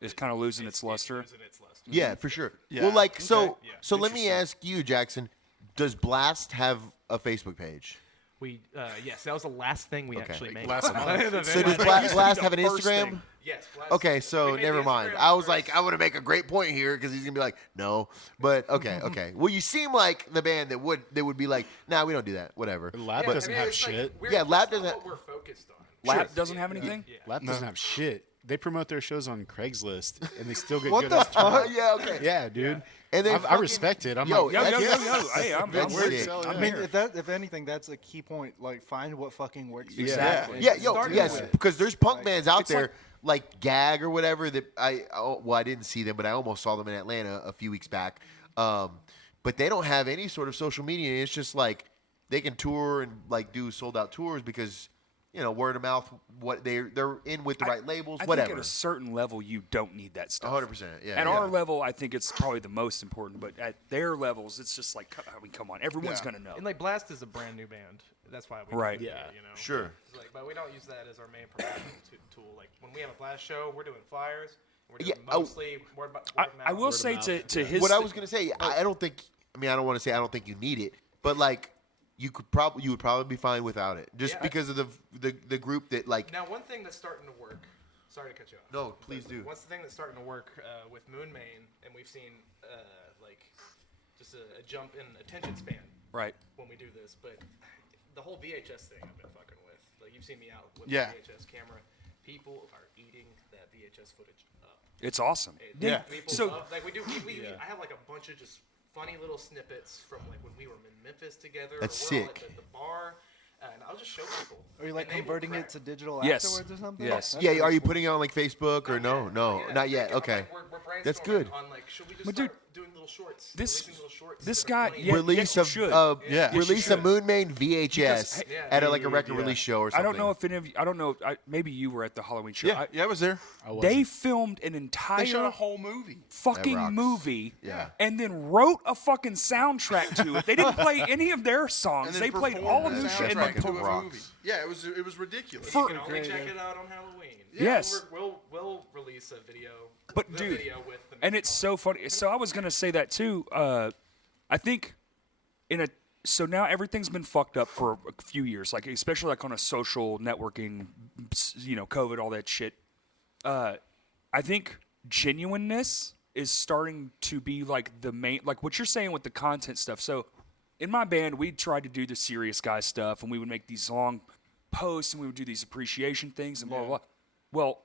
is kind of losing its luster? losing its luster. Yeah, for sure. Yeah. Well, like so. Okay. Yeah. So let me ask you, Jackson. Does Blast have a Facebook page? We yes, that was the last thing we actually made. Last month. The So very does last- Blast have an first Instagram? thing. Yes. Blast- Okay, so we made never the mind. Instagram I was first. like, I want to make a great point here because he's gonna be like, no, but okay. Well, you seem like the band that would be like, nah, we don't do that. Whatever. Lab Yeah, doesn't I mean, have it's like, shit. we're- Yeah, Lab that's not doesn't- what we're focused on. Lap doesn't have anything. Yeah. Lap doesn't have shit. They promote their shows on Craigslist, and they still get What good the ass turnout. yeah, okay. Yeah, dude. And they I respect it. I'm Yo, like, Yo, that's- yo, yo, yo. Hey, I'm That's with sick. you. I mean, if anything, that's a key point. Like, find what fucking works for you. Exactly. Yeah, And yo, start yes, with it. because there's punk Like, bands out it's there like Gag or whatever that I didn't see them, but I almost saw them in Atlanta a few weeks back. But they don't have any sort of social media. It's just like they can tour and like do sold out tours because word of mouth. What they're in with the right labels, I whatever. think at a certain level, you don't need that stuff. 100%. Yeah. At yeah. our level, I think it's probably the most important. But at their levels, it's just like, I mean, come on, everyone's Yeah. gonna know. And like Blast is a brand new band. That's why we Right. do it, Yeah. Sure. It's like, but we don't use that as our main promotion tool. Like when we have a Blast show, we're doing flyers. We're doing Yeah, mostly word of I mouth. will say to his. What I was gonna say, I don't think. I mean, I don't want to say I don't think you need it, but like you would probably be fine without it, just Yeah, because of the group that like. Now, one thing that's starting to work. Sorry to cut you off. No, please do. One thing that's starting to work with Moon Main, and we've seen like just a jump in attention span Right. when we do this, but the whole VHS thing I've been fucking with. Like you've seen me out with Yeah. the VHS camera. People are eating that VHS footage up. It's awesome. Yeah. People So- love, like we I have like a bunch of just funny little snippets from like when we were in Memphis together. That's or we're all sick. at the bar, and I'll just show people. Are you like and they will converting crack. it to digital Yes. afterwards or something? Yes. That's Yeah, pretty are you cool. putting it on like Facebook or no? Not yet. Thinking, Okay, like, we're brainstorming that's good. On like, should we just But start dude, doing little shorts? this- releasing little shorts this that are guy- funny? yeah, release yes, you of should. Yeah. Yes, you release a should. Moon Main VHS Because, hey, at like a record yeah. release show or I something. don't know if any of you. I don't know. Maybe you were at the Halloween show. Yeah, I was there. They filmed an They entire shot a whole movie. fucking rocks. movie, Yeah. and then wrote a fucking soundtrack to it. They didn't play any of their songs. And then They played performed all of the new shit. And soundtrack then to to a rocks. movie. Yeah, it was ridiculous. For- You can only Great, check yeah. it out on Halloween. Yes. We'll release a video. But the dude, video with the and it's so funny. So I was gonna say that too. I think so now everything's been fucked up for a few years, like especially like on a social networking, COVID, all that shit. I think genuineness is starting to be like the main, like what you're saying with the content stuff. So in my band, we tried to do the serious guy stuff, and we would make these long posts, and we would do these appreciation things, and blah blah blah. Well,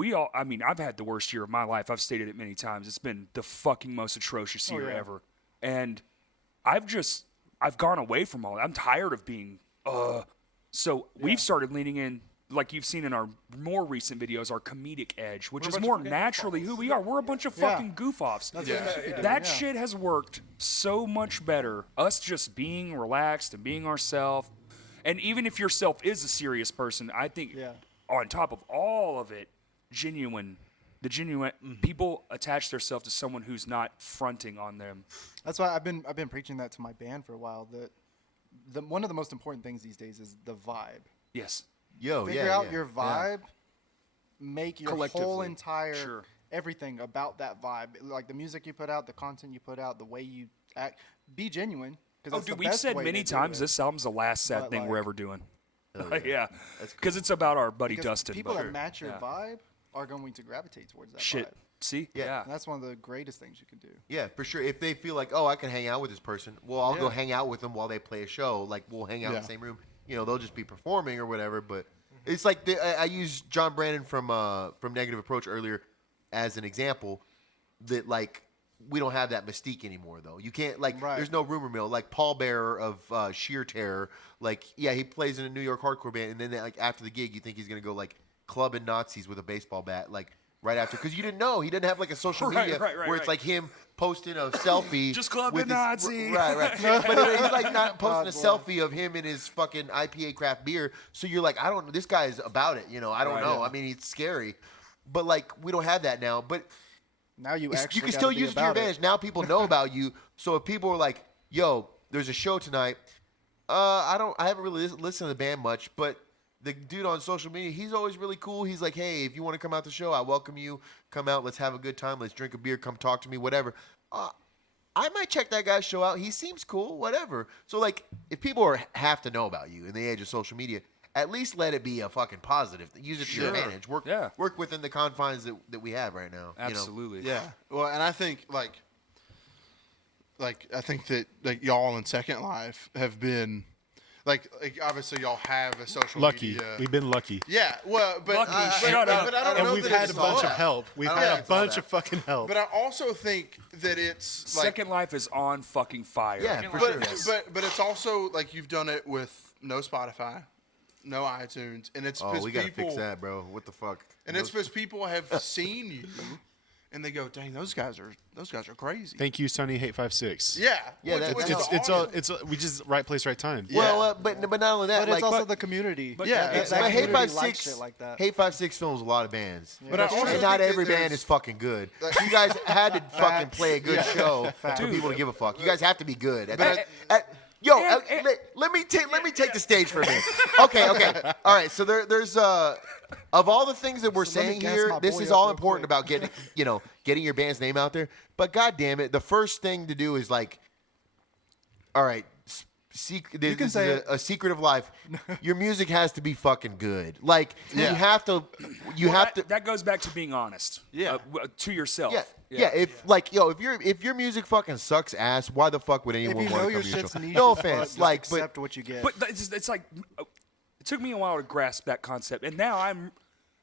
I've had the worst year of my life. I've stated it many times. It's been the fucking most atrocious year ever. And I've gone away from all that. I'm tired of being, So we've started leaning in, like you've seen in our more recent videos, our comedic edge, which is more naturally who we are. We're a bunch of fucking goof-offs. That's what you should be doing, That yeah. shit has worked so much better. Us just being relaxed and being ourselves. And even if yourself is a serious person, I think Yeah. on top of all of it, genuine people attach themselves to someone who's not fronting on them. That's why I've been preaching that to my band for a while. That one of the most important things these days is the vibe. Yes. Figure out your vibe. Make your whole Collectively. entire Sure. everything about that vibe. Like the music you put out, the content you put out, the way you act. Be genuine. 'Cause Oh, that's dude, the we've best said way many to do times it. this album's the last sad But, thing we're like- ever doing. Hell Yeah. That's Because it's about our buddy Because Dustin. people but- that match your Yeah. vibe are going to gravitate towards that Shit. vibe. See? Yeah. And that's one of the greatest things you can do. Yeah, for sure. If they feel like, oh, I can hang out with this person, well, I'll go Yeah. hang out with them while they play a show. Like, we'll hang out in Yeah. the same room. They'll just be performing or whatever. But it's like I used John Brandon from Negative Approach earlier as an example. That like we don't have that mystique anymore, though. You can't like. Right. There's no rumor mill. Like Paul Bearer of Sheer Terror. Like, yeah, he plays in a New York hardcore band, and then like after the gig, you think he's gonna go like clubbing Nazis with a baseball bat, like. Right after, because you didn't know he didn't have like a social Right, media right, where it's right. like him posting a selfie, Just clubbing with his- Nazi. right. But he's like not posting a God, selfie of him and his fucking IPA craft beer. So you're like, I don't. This guy is about it. I don't Right, know. yeah. I mean, it's scary, but like we don't have that now. But Now you you actually can gotta still be use it to your about it. advantage. Now people know about you. So if people are like, "Yo, there's a show tonight," I haven't really listened to the band much, but the dude on social media, he's always really cool. He's like, hey, if you want to come out to the show, I welcome you. Come out. Let's have a good time. Let's drink a beer. Come talk to me, whatever. I might check that guy's show out. He seems cool, whatever. So, like, if people have to know about you in the age of social media, at least let it be a fucking positive. Use it to your Sure. advantage. Work Yeah. within the confines that we have right now. Absolutely. Yeah. Well, and I think like I think that like y'all in Second Life have been Like obviously y'all have a social Lucky. media. We've been lucky. Yeah, well, but Lucky, but, shut up. but I don't And know we've that had it's a bunch all of that. help. We've I don't had think a it's all bunch that. of fucking help. But I also think that it's like, Second Life is on fucking fire. Yeah, for but, sure. but it's also like you've done it with no Spotify, no iTunes, and it's Oh, because we gotta people fix that, bro. What the fuck? and it's because people have seen you, and they go, "Dang, those guys are crazy." Thank you, Sunny Hate 56. Yeah, Yeah, which- that- which that's- is awesome. We just right place, right time. Yeah. Well, but not only that, But it's like, also the community. yeah, that, exactly. but Hate community 56, likes shit like that. Hate 56 films a lot of bands. But I also and think not that every band there's- is fucking good. You guys had to fucking play a good show for people to give a fuck. You guys have to be good. Let me take the stage for a minute. Okay. All right. So there's of all the things that we're So let me saying gas here, my this boy is up all real important quick. about getting your band's name out there. But god damn it, the first thing to do is like, all right. This can is say it. a secret of life. Your music has to be fucking good. Like you have to. That goes back to being honest. Yeah. To yourself. Yeah. If your music fucking sucks ass, why the fuck would anyone If you want know to your come to your shit's show? niche No as fuck, offense, just like, accept what you get. But it's like, it took me a while to grasp that concept. And now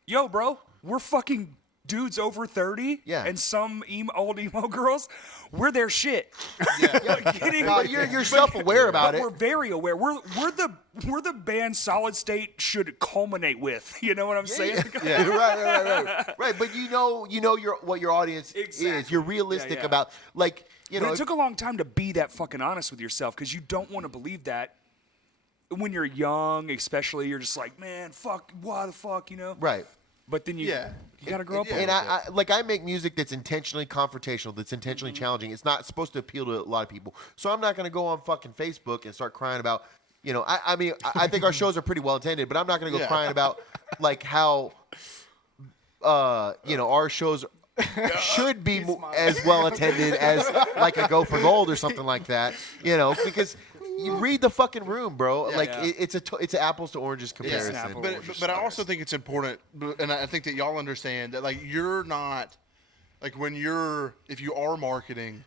yo, bro, we're fucking dudes over 30. Yeah. And some old emo girls, we're their shit. but you're self-aware about But it. we're very aware. We're the band Solid State should culminate with. You know what I'm saying? Right. But you know what your audience is. Exactly. You're realistic Yeah. about like But it took a long time to be that fucking honest with yourself because you don't want to believe that when you're young, especially. You're just like, man, fuck, why the fuck, right. But then you gotta grow up. Yeah. a And little bit. I make music that's intentionally confrontational, that's intentionally challenging. It's not supposed to appeal to a lot of people. So I'm not going to go on fucking Facebook and start crying about, I mean, I think our shows are pretty well intended, but I'm not going to go crying about like how, our shows should be as well attended as like a Go for Gold or something like that, because you read the fucking room, bro. It's an apples to oranges comparison. apple. But I also think it's important, and I think that y'all understand that like you're not like if you are marketing,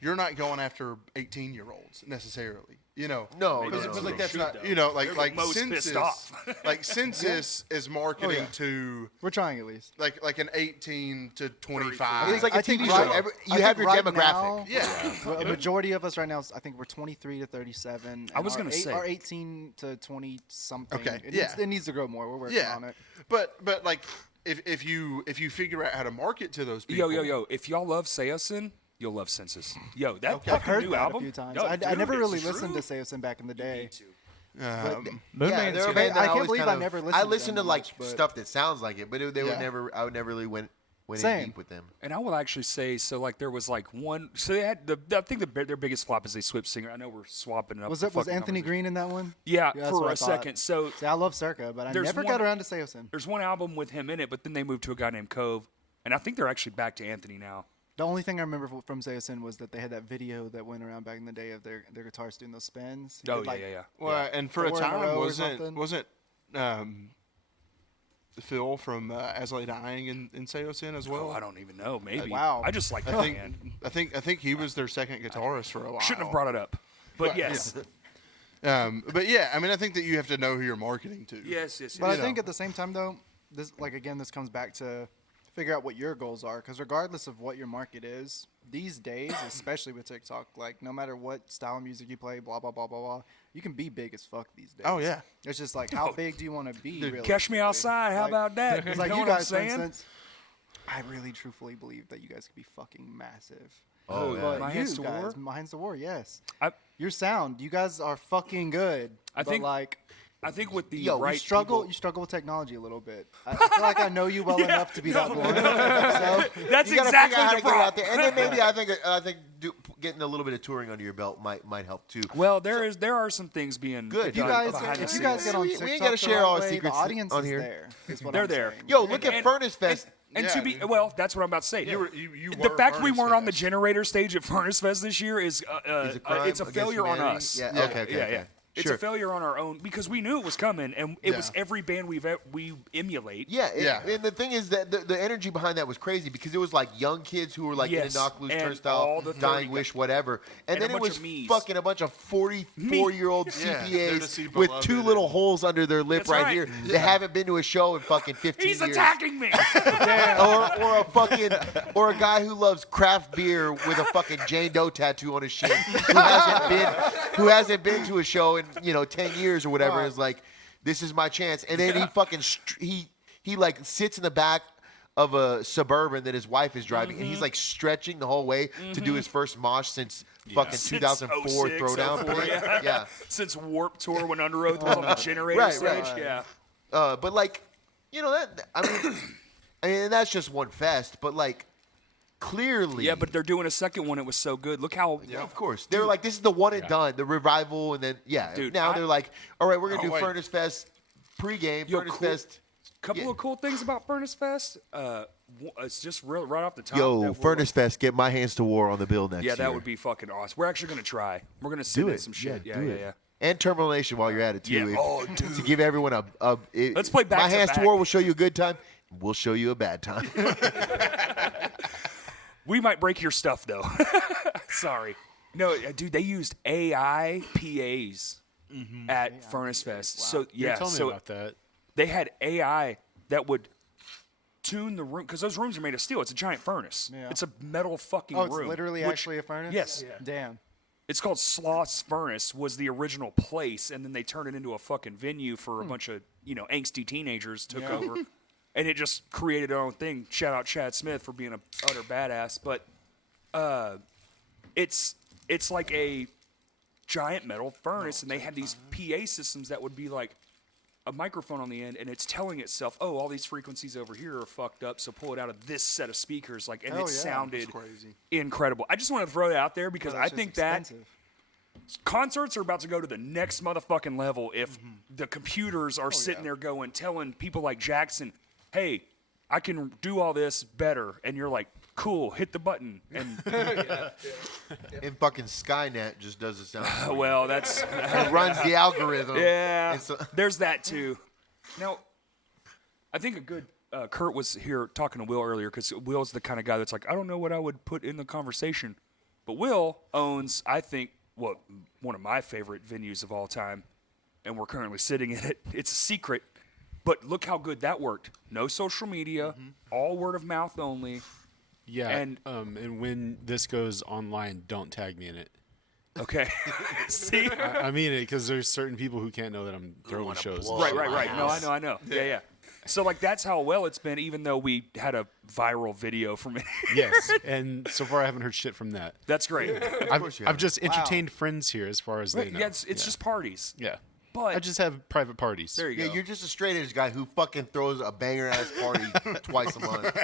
you're not going after 18-year-olds necessarily. No, Because like that's not like most census pissed off. like census is marketing to We're trying at least. like an 18 to 25. It's like a I think TV right- show. I You have think your right demographic. now, a majority of us right now, I think we're 23 to 37. I was and gonna say. our 18 to 20 something. Okay, It needs to grow more. We're working on it. But like if you figure out how to market to those people, Yo. If y'all love Seosin, you'll love Census. Yo, that I've fucking heard new that album. a few times. Yo, I dude, never it's really true. listened to Seosin back in the day. Moon Yeah, Man's they're a good. band that I can't always believe kind I of- never listened I to listened to them like much, but- stuff that sounds like it, but I would never really went in Same. deep with them. And I will actually say, so like there was like one. So they had I think their biggest flop is they switched singer. I know we're swapping it up. Was the Was fucking Anthony conversation. Green in that one? Yeah, that's for what a I thought. second. So See, I love Circa, but I There's never one- got around to Seosin. there's one album with him in it, but then they moved to a guy named Cove, and I think they're actually back to Anthony now. The only thing I remember from Seosin was that they had that video that went around back in the day of their guitars doing those spins. He Oh did, yeah, like, yeah. Well, and for a 4 in a time row or wasn't something. Phil from As Lay Dying in Seosin as well? Oh, I don't even know. Maybe. Wow. I just like I that think band. I think he was their second guitarist for a while. Shouldn't have brought it up, but But, yes. But yeah, I mean, I think that you have to know who you're marketing to. Yes. But I think at the same time, though, this comes back to figure out what your goals are. Because regardless of what your market is, these days, especially with TikTok, like no matter what style of music you play, blah blah blah blah blah, you can be big as fuck these days. Oh, yeah. It's just like how big do you want to be? Dude, Catch me realistically? outside. How Like, about that? It's like know you what I'm guys, for saying? instance. I really truthfully believe that you guys could be fucking massive. Oh, yeah. But My you Hands to guys, War? My Hands to War, yes. I- Your sound, you guys are fucking good. I but think like I think with the Yo, right you struggle. people- You struggle with technology a little bit. I feel like I know you well enough to be that blunt. So That's You gotta exactly figure out how the to get out problem. there, and then maybe I think getting a little bit of touring under your belt might help too. Well, there are some things being Good. if you done guys, behind the if you guys scenes. get on We TikTok, ain't gotta the share right all our way, secrets the audience on is here. there. Is what They're I'm there. saying. Yo, look at And- Furnace Fest. And Yeah, to be dude. well, that's what I'm about to say. You The were fact we Furnace weren't on the Fest. generator stage at Furnace Fest this year is Is a crime it's a against failure on humanity? us. Yeah. Yeah. Okay. Yeah. It's Sure. a failure on our own because we knew it was coming, and it was every band we emulate. Yeah, Yeah. And the thing is that the energy behind that was crazy because it was like young kids who were like Yes, in a knock loose and turnstile, all the 30 dying wish, whatever, and and then a it bunch was of me's. fucking a bunch of 44-year-old Yeah, they're to CPAs see with beloved 2 and- little holes under their lip That's right right. here. They haven't been to a show in fucking 15 He's years. attacking me. or a fucking or a guy who loves craft beer with a fucking Jane Doe tattoo on his shin who hasn't been to a show in 10 years or whatever and is like, this is my chance, and then he fucking he like sits in the back of a Suburban that his wife is driving, and he's like stretching the whole way to do his first mosh since fucking 2004 06, Throwdown. 04, Yeah. Since Warped Tour when Under Oath was on the generator Right, stage. right. Yeah. But like, that I mean, that's just one fest. But like, clearly, Yeah, but they're doing a second one. It was so good. Look how of course, they're like, this is the one and done, the revival, and then Dude, now they're like, all right, we're gonna Oh, do wait. Furnace Fest pregame, Yo, Furnace cool. Fest. couple Yeah. of cool things about Furnace Fest. It's just right off the top. Yo, that we're Furnace Fest, get my hands to war on the bill next Yeah, year. that would be fucking awesome. We're actually gonna try. We're gonna send Do in it. some shit. Yeah, Yeah, do yeah, it. yeah. And Terminal Nation while you're at it too. Yeah. If- Oh, to give everyone Let's play back My to hands back. to war will show you a good time. We'll show you a bad time. We might break your stuff though. Sorry. No, dude, they used AI PAs at Furnace Fest. So yeah, Tell me so about that. they had AI that would tune the room because those rooms are made of steel. It's a giant furnace. Yeah. It's a metal fucking Oh, it's room. literally which- actually a furnace? Yes. Damn. It's called Sloth's Furnace. Was the original place, and then they turned it into a fucking venue for a bunch of angsty teenagers took over, and it just created their own thing. Shout out Chad Smith for being a utter badass. But it's like a giant metal furnace, and they had these PA systems that would be like a microphone on the end, and it's telling itself, "Oh, all these frequencies over here are fucked up, so pull it out of this set of speakers." Like, and Hell it yeah. sounded crazy. incredible. I just want to throw it out there because But I that's just think that expensive. concerts are about to go to the next motherfucking level if the computers are sitting there telling people like Jackson, "Hey, I can do all this better," and you're like, "Cool, hit the button." And And fucking Skynet just does the sound. well, that's It runs the algorithm. yeah. And so- There's that too. Now, I think a good Kurt was here talking to Will earlier because Will's the kind of guy that's like, I don't know what I would put in the conversation, but Will owns, I think, one of my favorite venues of all time, and we're currently sitting in it. It's a secret, but look how good that worked. No social media, all word of mouth only. Yeah, And- and when this goes online, don't tag me in it. Okay, see. I mean it because there's certain people who can't know that I'm throwing shows. and Right, shit. right. No, I know. Yeah. So like that's how well it's been, even though we had a viral video from it. Yes, and so far I haven't heard shit from that. That's great. I've just entertained friends here as far as they know. Yeah, it's just parties. Yeah. But I just have private parties. there you Yeah, go. you're just a straight edge guy who fucking throws a banger ass party twice a month.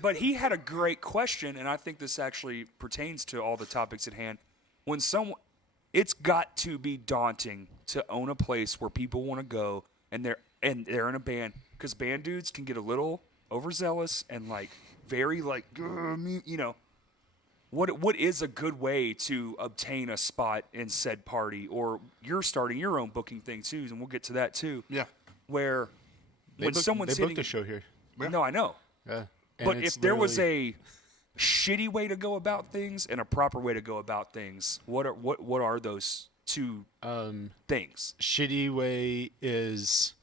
But he had a great question, and I think this actually pertains to all the topics at hand. When someone, it's got to be daunting to own a place where people want to go, and they're in a band, because band dudes can get a little overzealous and like very like What is a good way to obtain a spot in said party? Or you're starting your own booking thing too, and we'll get to that too. Yeah. Where when someone's they booked hitting a show here. No, I know. Yeah. And But it's if there was literally- a shitty way to go about things and a proper way to go about things, what are those two things? shitty way is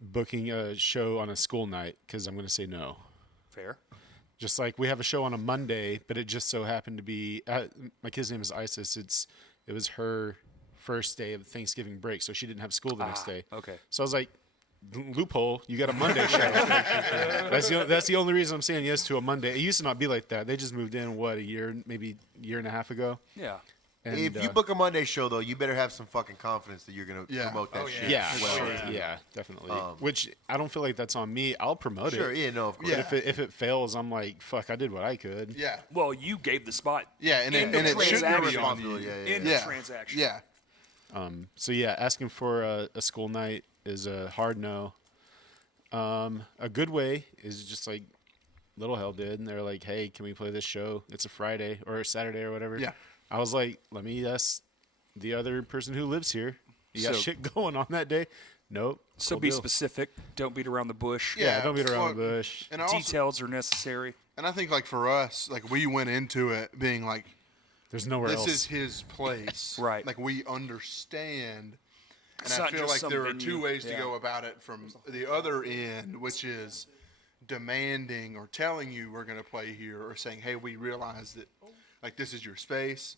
booking a show on a school night because I'm going to say no. Fair. Just like we have a show on a Monday, but it just so happened to be my kid's name is Isis. It was her first day of Thanksgiving break, so she didn't have school the next day. Okay. So I was like, loophole, you got a Monday show. That's the only reason I'm saying yes to a Monday. It used to not be like that. They just moved in a year and a half ago. Yeah. And, If you book a Monday show, though, you better have some fucking confidence that you're going to Yeah. promote that shit. yeah, well. yeah, definitely. Which I don't feel like that's on me. I'll promote Sure, it. yeah, no, of course. Yeah. If it fails, I'm like, fuck, I did what I could. Yeah. Well, you gave the spot. Yeah, and in it the shouldn't be transaction. responsibility. Yeah, In Yeah. the transaction. Yeah. So yeah, asking for a school night is a hard no. A good way is just like Little Hell did, and they're like, "Hey, can we play this show? It's a Friday or a Saturday or whatever." Yeah. I was like, "Let me ask the other person who lives here. You got So- shit going on that day? Nope. So Cool be deal. specific. Don't beat around the bush. Yeah, don't beat around well, the bush. And I also, Details are necessary. and I think like for us, like we went into it being like, There's nowhere this else. is his place. Right. Like we understand. And It's I not feel just like some there are venue. two ways to Yeah. go about it from the other end, which is demanding or telling you we're going to play here, or saying, hey, we realize that like this is your space.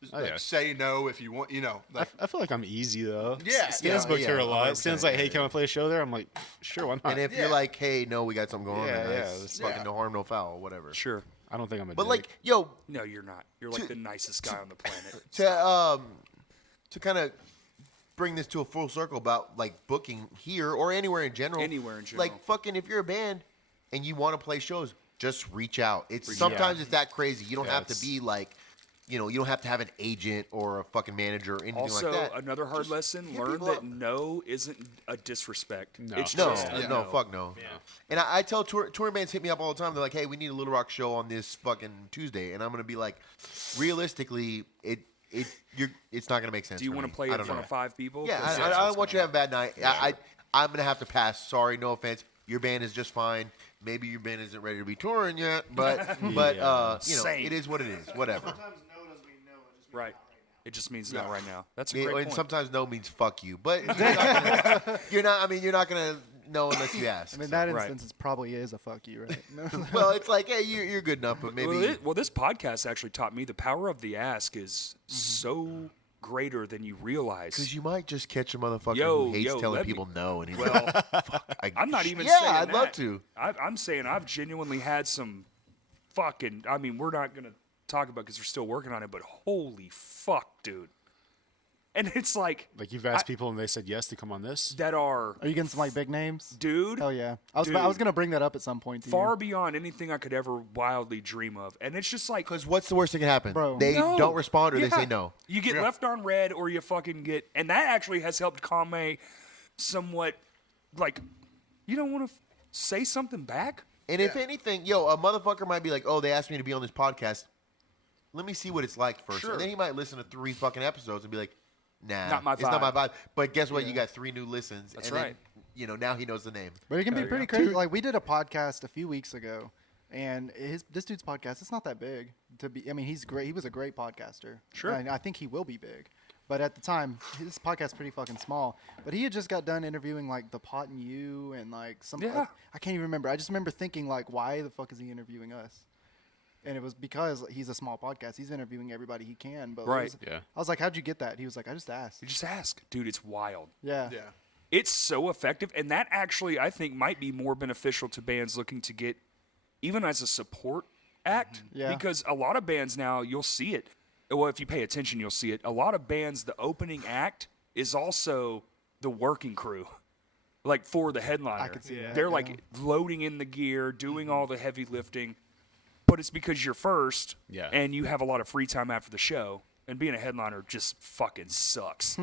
Just, Oh, like, yeah. say no if you want, I, like, I feel like I'm easy though. Yeah, Stan's yeah, booked yeah, here a lot. 100%, Stan's like, hey, yeah, can I play a show there? I'm like, sure, why not? And if you're Yeah. like, hey, no, we got something going on, Yeah, then yeah, it's let's- fucking yeah. no harm, no foul, whatever. Sure. I don't think I'm a But dick. like, yo, No, you're not. You're like the nicest guy on the planet. to kind of bring this to a full circle about like booking here or anywhere in general. Anywhere in general. Like fucking, if you're a band and you want to play shows, just reach out. It's Reach sometimes out. it's that crazy. You don't Yeah, have to it's- be like, you don't have to have an agent or a fucking manager or anything Also, like that. another hard Just lesson: hit learn people that up. no isn't a disrespect. No. It's No, just a no, fuck no. And I tell touring bands hit me up all the time. They're like, "Hey, we need a Little Rock show on this fucking Tuesday," and I'm gonna be like, realistically, it's not gonna make sense. Do you want to play in front of 5 people? Yeah, 'Cause I that's don't what's want you to have gonna a bad night. I'm gonna have to pass. Sorry, no offense. Your band is just fine. Maybe your band isn't ready to be touring yet, but Same. it is what it is. Whatever. Right. It just means not Yeah. right now. That's a Yeah, great and point. sometimes no means fuck you, but you're not. I mean, you're not gonna know unless you ask. I mean, in that Right. instance, it probably is a fuck you, right? No. Well, it's like, hey, you're good enough, but maybe. Well, this podcast actually taught me the power of the ask is so greater than you realize. Because you might just catch a motherfucker Yo, who hates yo, telling let me- people no, and he's Well, like, "Fuck, I'm not even yeah, saying I'd love that. to." I'm saying I've genuinely had some fucking. I mean, we're not gonna talk about because we're still working on it, but holy fuck, dude! And it's like Like you've asked people and they said yes to come on this. that are, Are you getting some like big names? dude, Hell yeah! I was Dude. gonna bring that up at some point. To far you. beyond anything I could ever wildly dream of. And it's just like, Because what's the worst that can happen? Bro. They no. don't respond or they Yeah. say no. You get left on red, or you fucking get, and that actually has helped calm me somewhat. Like, you don't want to say something back. And if anything, a motherfucker might be like, "Oh, they asked me to be on this podcast. Let me see what it's like first." Sure. And then he might listen to 3 fucking episodes and be like, "Nah, Not my it's not my vibe." vibe." But guess what? You got 3 new listens. That's and right. Then, now he knows the name. But it can be Hell pretty yeah. crazy. Like we did a podcast a few weeks ago, and this dude's podcast, it's not that big to be. I mean, he's great. He was a great podcaster. Sure. And I think he will be big. But at the time, his podcast's pretty fucking small. But he had just got done interviewing like the Pot and You and like some. Yeah. I can't even remember. I just remember thinking like, why the fuck is he interviewing us? And it was because he's a small podcast. He's interviewing everybody he can. But Right. Yeah. I was like, how'd you get that? He was like, I just asked. You just ask, dude. It's wild. Yeah. Yeah. It's so effective, and that actually I think might be more beneficial to bands looking to get even as a support act. Yeah. Because a lot of bands now, you'll see it. Well, if you pay attention, you'll see it. A lot of bands, the opening act is also the working crew, like for the headliner. I could see that, They're yeah. like loading in the gear, doing all the heavy lifting, but it's because you're first, Yeah. and you have a lot of free time after the show. And being a headliner just fucking sucks.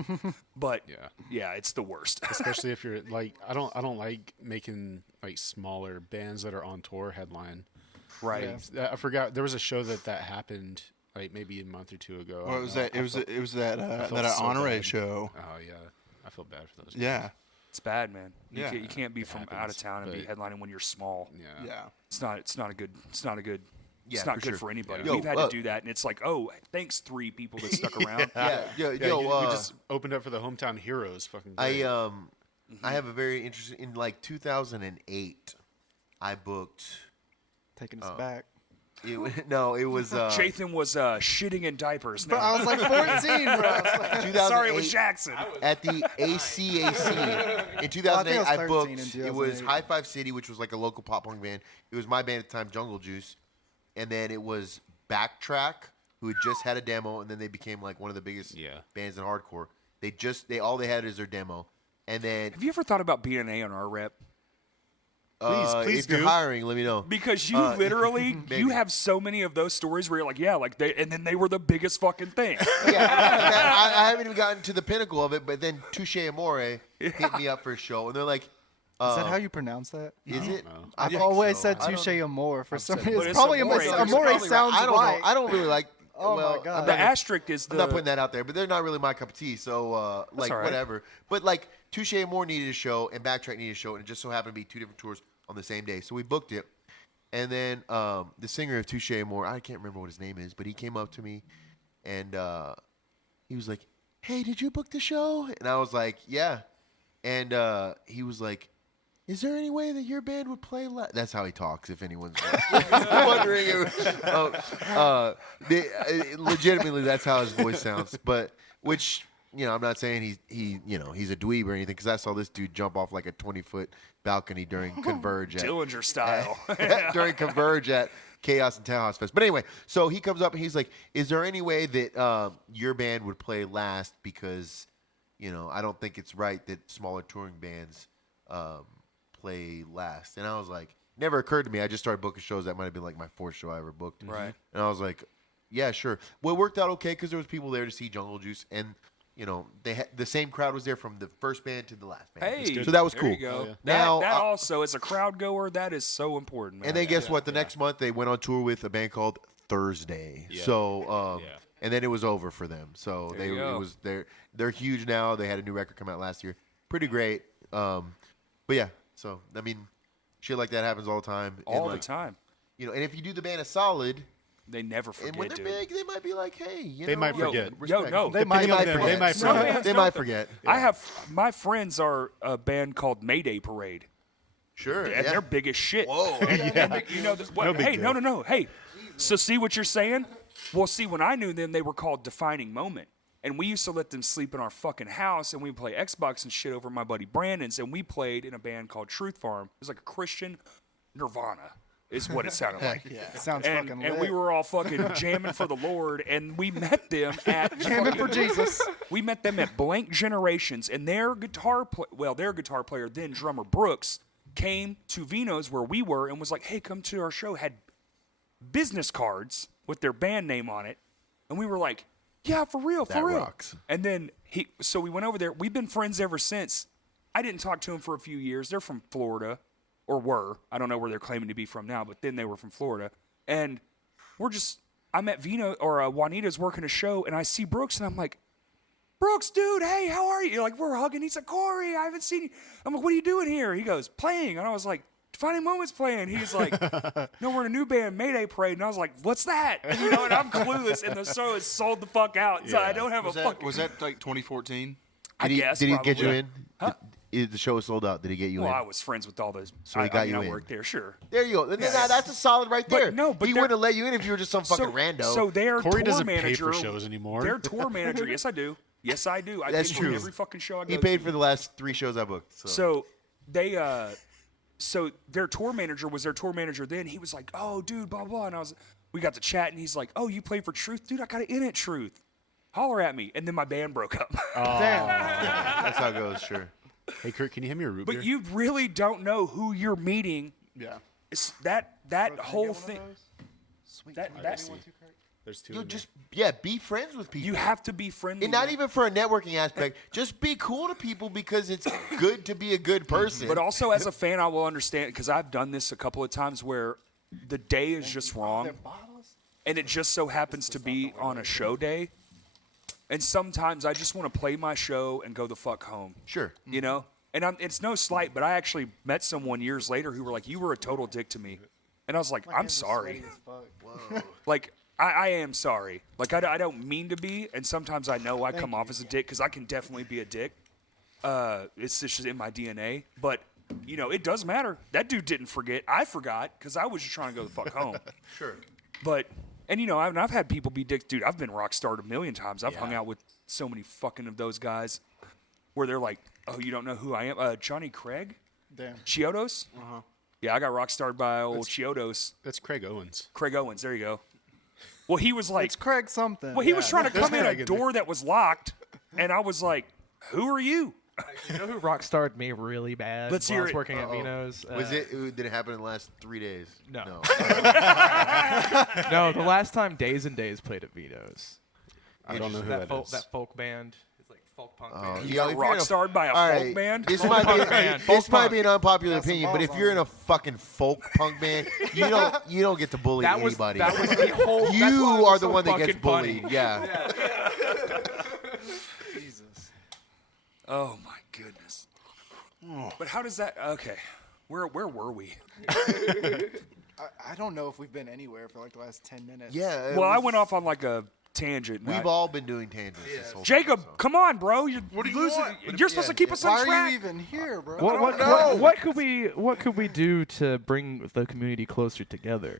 But yeah, it's the worst. Especially if you're like, I don't like making like smaller bands that are on tour headline. Right. I forgot there was a show that happened like maybe a month or 2 ago. Well, it was that. It was that felt so honore bad. show. Oh yeah, I feel bad for those. guys. Yeah. It's bad, man. Yeah. You can't be from out of happens, town and be but- headlining when you're small. Yeah. Yeah. It's not a good Yeah, it's not for good sure. for anybody. Yeah. Yo, We've had to do that, and it's like, oh, thanks 3 people that stuck around. Yeah, Yeah, we just opened up for the hometown heroes. Fucking. Great. I have a very interesting. In like 2008, I booked. Taking us back. It was. Jathan was shitting in diapers. Bro, now. I was like 14, bro. I was like, 2008 Sorry, it was Jackson. at the ACAC in 2008. I think I was I 13 booked. in It was 2008. High Five City, which was like a local pop punk band. It was my band at the time, Jungle Juice, and then it was Backtrack, who had just had a demo, and then they became like one of the biggest bands in hardcore. All they had is their demo, and then Have you ever thought about being an A&R rep? Please if you're do. hiring, let me know. Because you literally, maybe. you have so many of those stories where you're like, yeah, like and then they were the biggest fucking thing. Yeah, I haven't even gotten to the pinnacle of it, but then Touche Amore hit me up for a show, and they're like, is that how you pronounce that? "Is it?" No. I I've think always so. said I don't touche amore for some but reason. it's It's probably Amore. Amore. There's Amore Probably sounds right. I don't right. know. I don't really like. Oh well, my God. I'm The not, asterisk is I'm not the. putting that out there, but they're not really my cup of tea. So like all right. whatever. But like Touche Amore needed a show and Backtrack needed a show, and it just so happened to be 2 different tours on the same day. So we booked it. And then the singer of Touche Amore, I can't remember what his name is, but he came up to me and he was like, "Hey, did you book the show?" And I was like, "Yeah." And he was like, "Is there any way that your band would play That's how he talks, if anyone's wondering. Legitimately, that's how his voice sounds. But, which, I'm not saying he's a dweeb or anything, because I saw this dude jump off like a 20-foot balcony during Converge. Dillinger style. During Converge at Chaos and Town House Fest. But anyway, so he comes up and he's like, "Is there any way that your band would play last? Because, I don't think it's right that smaller touring bands play last." And I was like, never occurred to me. I just started booking shows. That might have been like my 4th show I ever booked. Right. And I was like, yeah, sure. Well, it worked out okay because there was people there to see Jungle Juice, and the same crowd was there from the first band to the last band. Hey, so that was there cool. you go. Oh, yeah. Now, that also, as a crowd goer, that is so important, man. and then guess what? The next month they went on tour with a band called Thursday. Yeah. So, Yeah. and then it was over for them. So There you go. they're huge now. They had a new record come out last year. Pretty great. But yeah. So I mean, shit like that happens all the time. all And the time. and if you do the band a solid, They never and when forget, they're dude. big, they might be like, hey, They might Yo, forget. yo, no. They might Depending on them, forget. they might Some forget. bands They don't. might forget. I have my friends are a band called Mayday Parade, Sure. and Yeah. they're big as shit. Whoa. And you know, No big hey, deal. no. Hey, so see what you're saying? Well, see, when I knew them, they were called Defining Moment. And we used to let them sleep in our fucking house, and we play Xbox and shit over at my buddy Brandon's, and we played in a band called Truth Farm. It was like a Christian Nirvana, is what it sounded like. It sounds And, fucking and lit. we were all fucking jamming for the Lord, and we met them at Jamming for Jesus. We met them at Blank Generations, and their guitar player, then drummer Brooks, came to Vino's where we were and was like, "Hey, come to our show." Had business cards with their band name on it, and we were like, "Yeah, for real, for That real." rocks. And then so we went over there. We've been friends ever since. I didn't talk to them for a few years. They're from Florida, or were. I don't know where they're claiming to be from now, but then they were from Florida. And I met Vino or Juanita's working a show, and I see Brooks, and I'm like, "Brooks, dude, hey, how are you?" Like, we're hugging. He's like, "Corey, I haven't seen you." I'm like, "What are you doing here?" He goes, "Playing." And I was like, "Defining Moments playing." He's like, "No, we're in a new band, Mayday Parade." And I was like, "What's that?" And, and I'm clueless, and the show is sold the fuck out, so I don't have Was a that, fucking. was that like 2014? I guess Did he get you probably. in? Huh? The show was sold out. Did he get you Well, in? I was friends with all those. So he got I you in. worked there, sure. There you go. That's a solid right there. no, but he they're- wouldn't have let you in if you were just some fucking rando. So their Corey tour doesn't manager, pay for shows anymore. Their tour manager, yes, I do. Yes, I do. I That's pay true. For every fucking show I go he paid to. for the last 3 shows I booked. So they, so their tour manager was their tour manager then. He was like, "Oh, dude, blah blah," and we got to chat, and he's like, "Oh, you play for Truth, dude? I got it in at Truth. Holler at me." And then my band broke up. Damn. that's how it goes. Sure. Hey, Kurt, can you hand me a root beer? But you really don't know who you're meeting. Yeah. It's that whole thing. Sweet. That There's 2 You in there. just be friends with people. you have to be friendly. and not man. even for a networking aspect. Just be cool to people because it's good to be a good person. But also as a fan, I will understand because I've done this a couple of times where the day is just wrong, and it just so happens to be on a show day. And sometimes I just want to play my show and go the fuck home. sure. You know? And it's no slight, but I actually met someone years later who were like, "You were a total dick to me." And I was like, "I'm sorry." Like, I am sorry. Like, I don't mean to be, and sometimes I know I come off as a dick because I can definitely be a dick. It's just in my DNA. But, it does matter. That dude didn't forget. I forgot because I was just trying to go the fuck home. Sure. But, and I've had people be dicks. Dude, I've been rock starred a million times. I've hung out with so many fucking of those guys where they're like, "Oh, you don't know who I am?" Johnny Craig? Damn. Chiodos? Uh-huh. Yeah, I got rock starred by old Chiodos. That's Craig Owens. Craig Owens, there you go. Well, he was like, It's Craig something. he was trying to There's come in Craig a in there. door that was locked, and I was like, "Who are you?" You know who rock starred me really bad? Let's while hear I was it. working at Vino's. Was did it happen in the last 3 days? No. No. No, the last time Days and Days played at Vino's. I don't know who that that is. folk band. It's like folk punk Oh, band. You got if you're in rock starred by a all folk right, band? This Folk might punk be band. this Folk might punk. be an unpopular Got some opinion, but if balls you're on in a fucking folk punk band, you don't get to bully That was anybody. that was the whole. that's why it You was are the so one that gets fucking funny. bullied. Yeah. Jesus. Oh my goodness. But how does that? Okay, where were we? I don't know if we've been anywhere for like the last 10 minutes. Yeah. Well, I went off on like a tangent. and We've I- all been doing tangents. This whole Jacob, time, so. come on, bro. You're What do you losing. want? You're supposed to keep us Why on are track. you even here, bro? What could we do to bring the community closer together?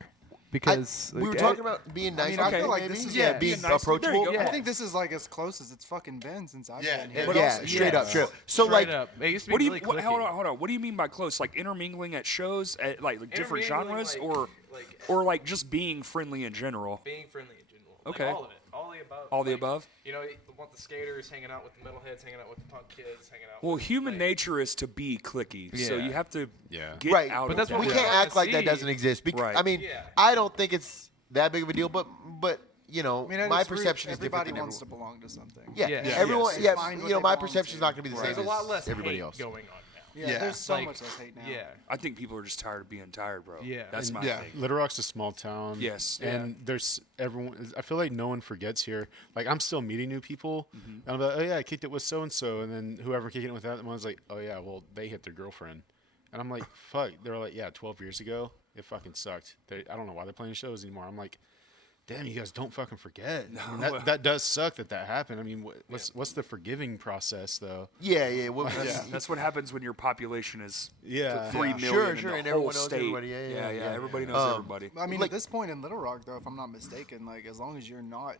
Because we were like, talking about being nice. mean, to I feel people, like maybe? this is yeah, like- being Being nice. There you approachable. go. Yeah. I think this is like as close as it's fucking been since I've Yeah, been here. But Yeah, also- straight up, straight up. So Straight like, up. It used to be What do you? really What, hold cliquey. on, hold on. What do you mean by close? Like intermingling at shows, at like different Intermingling, genres, like- or like just being friendly in general? Being friendly in general. Like, Okay. all of it. All the above. All the Like, above? You know, you want the skaters hanging out with the metalheads, hanging out with the punk kids, hanging out. Well, with, human like, nature is to be clicky, so Yeah. you have to Yeah. get right? out But of that's that. what we we're can't starting act to like that see. doesn't exist. Right. I mean, Yeah. I don't think it's that big of a deal, but you know, I mean, at my its root, perception is different everybody than wants to everyone. belong to something. Yeah, Yeah. everyone. Yes. Yeah, Find what you know, they my belong perception is to. not going to be the same There's a as lot less everybody hate else. going on now. Yeah, Yeah. there's so Like, much less hate now. Yeah. I think people are just tired of being tired, bro. Yeah. That's my Yeah. thing. Little Rock's a small town. Yes. And there's everyone. I feel like no one forgets here. Like I'm still meeting new people. Mm-hmm. And I'm like, oh yeah, I kicked it with so and so, and then whoever kicking it with that one's like, oh yeah, well they hit their girlfriend, and I'm like, fuck. They're like, yeah, 12 years ago, it fucking sucked. I don't know why they're playing shows anymore. I'm like, damn, you guys don't fucking forget. I mean, that does suck that happened. I mean, what's the forgiving process though? Yeah. Well, That's what happens when your population is Yeah. 3 million Sure, in sure, the and whole everyone knows state. everybody. Yeah. Everybody knows everybody. I mean, Like- at this point in Little Rock, though, if I'm not mistaken, like as long as you're not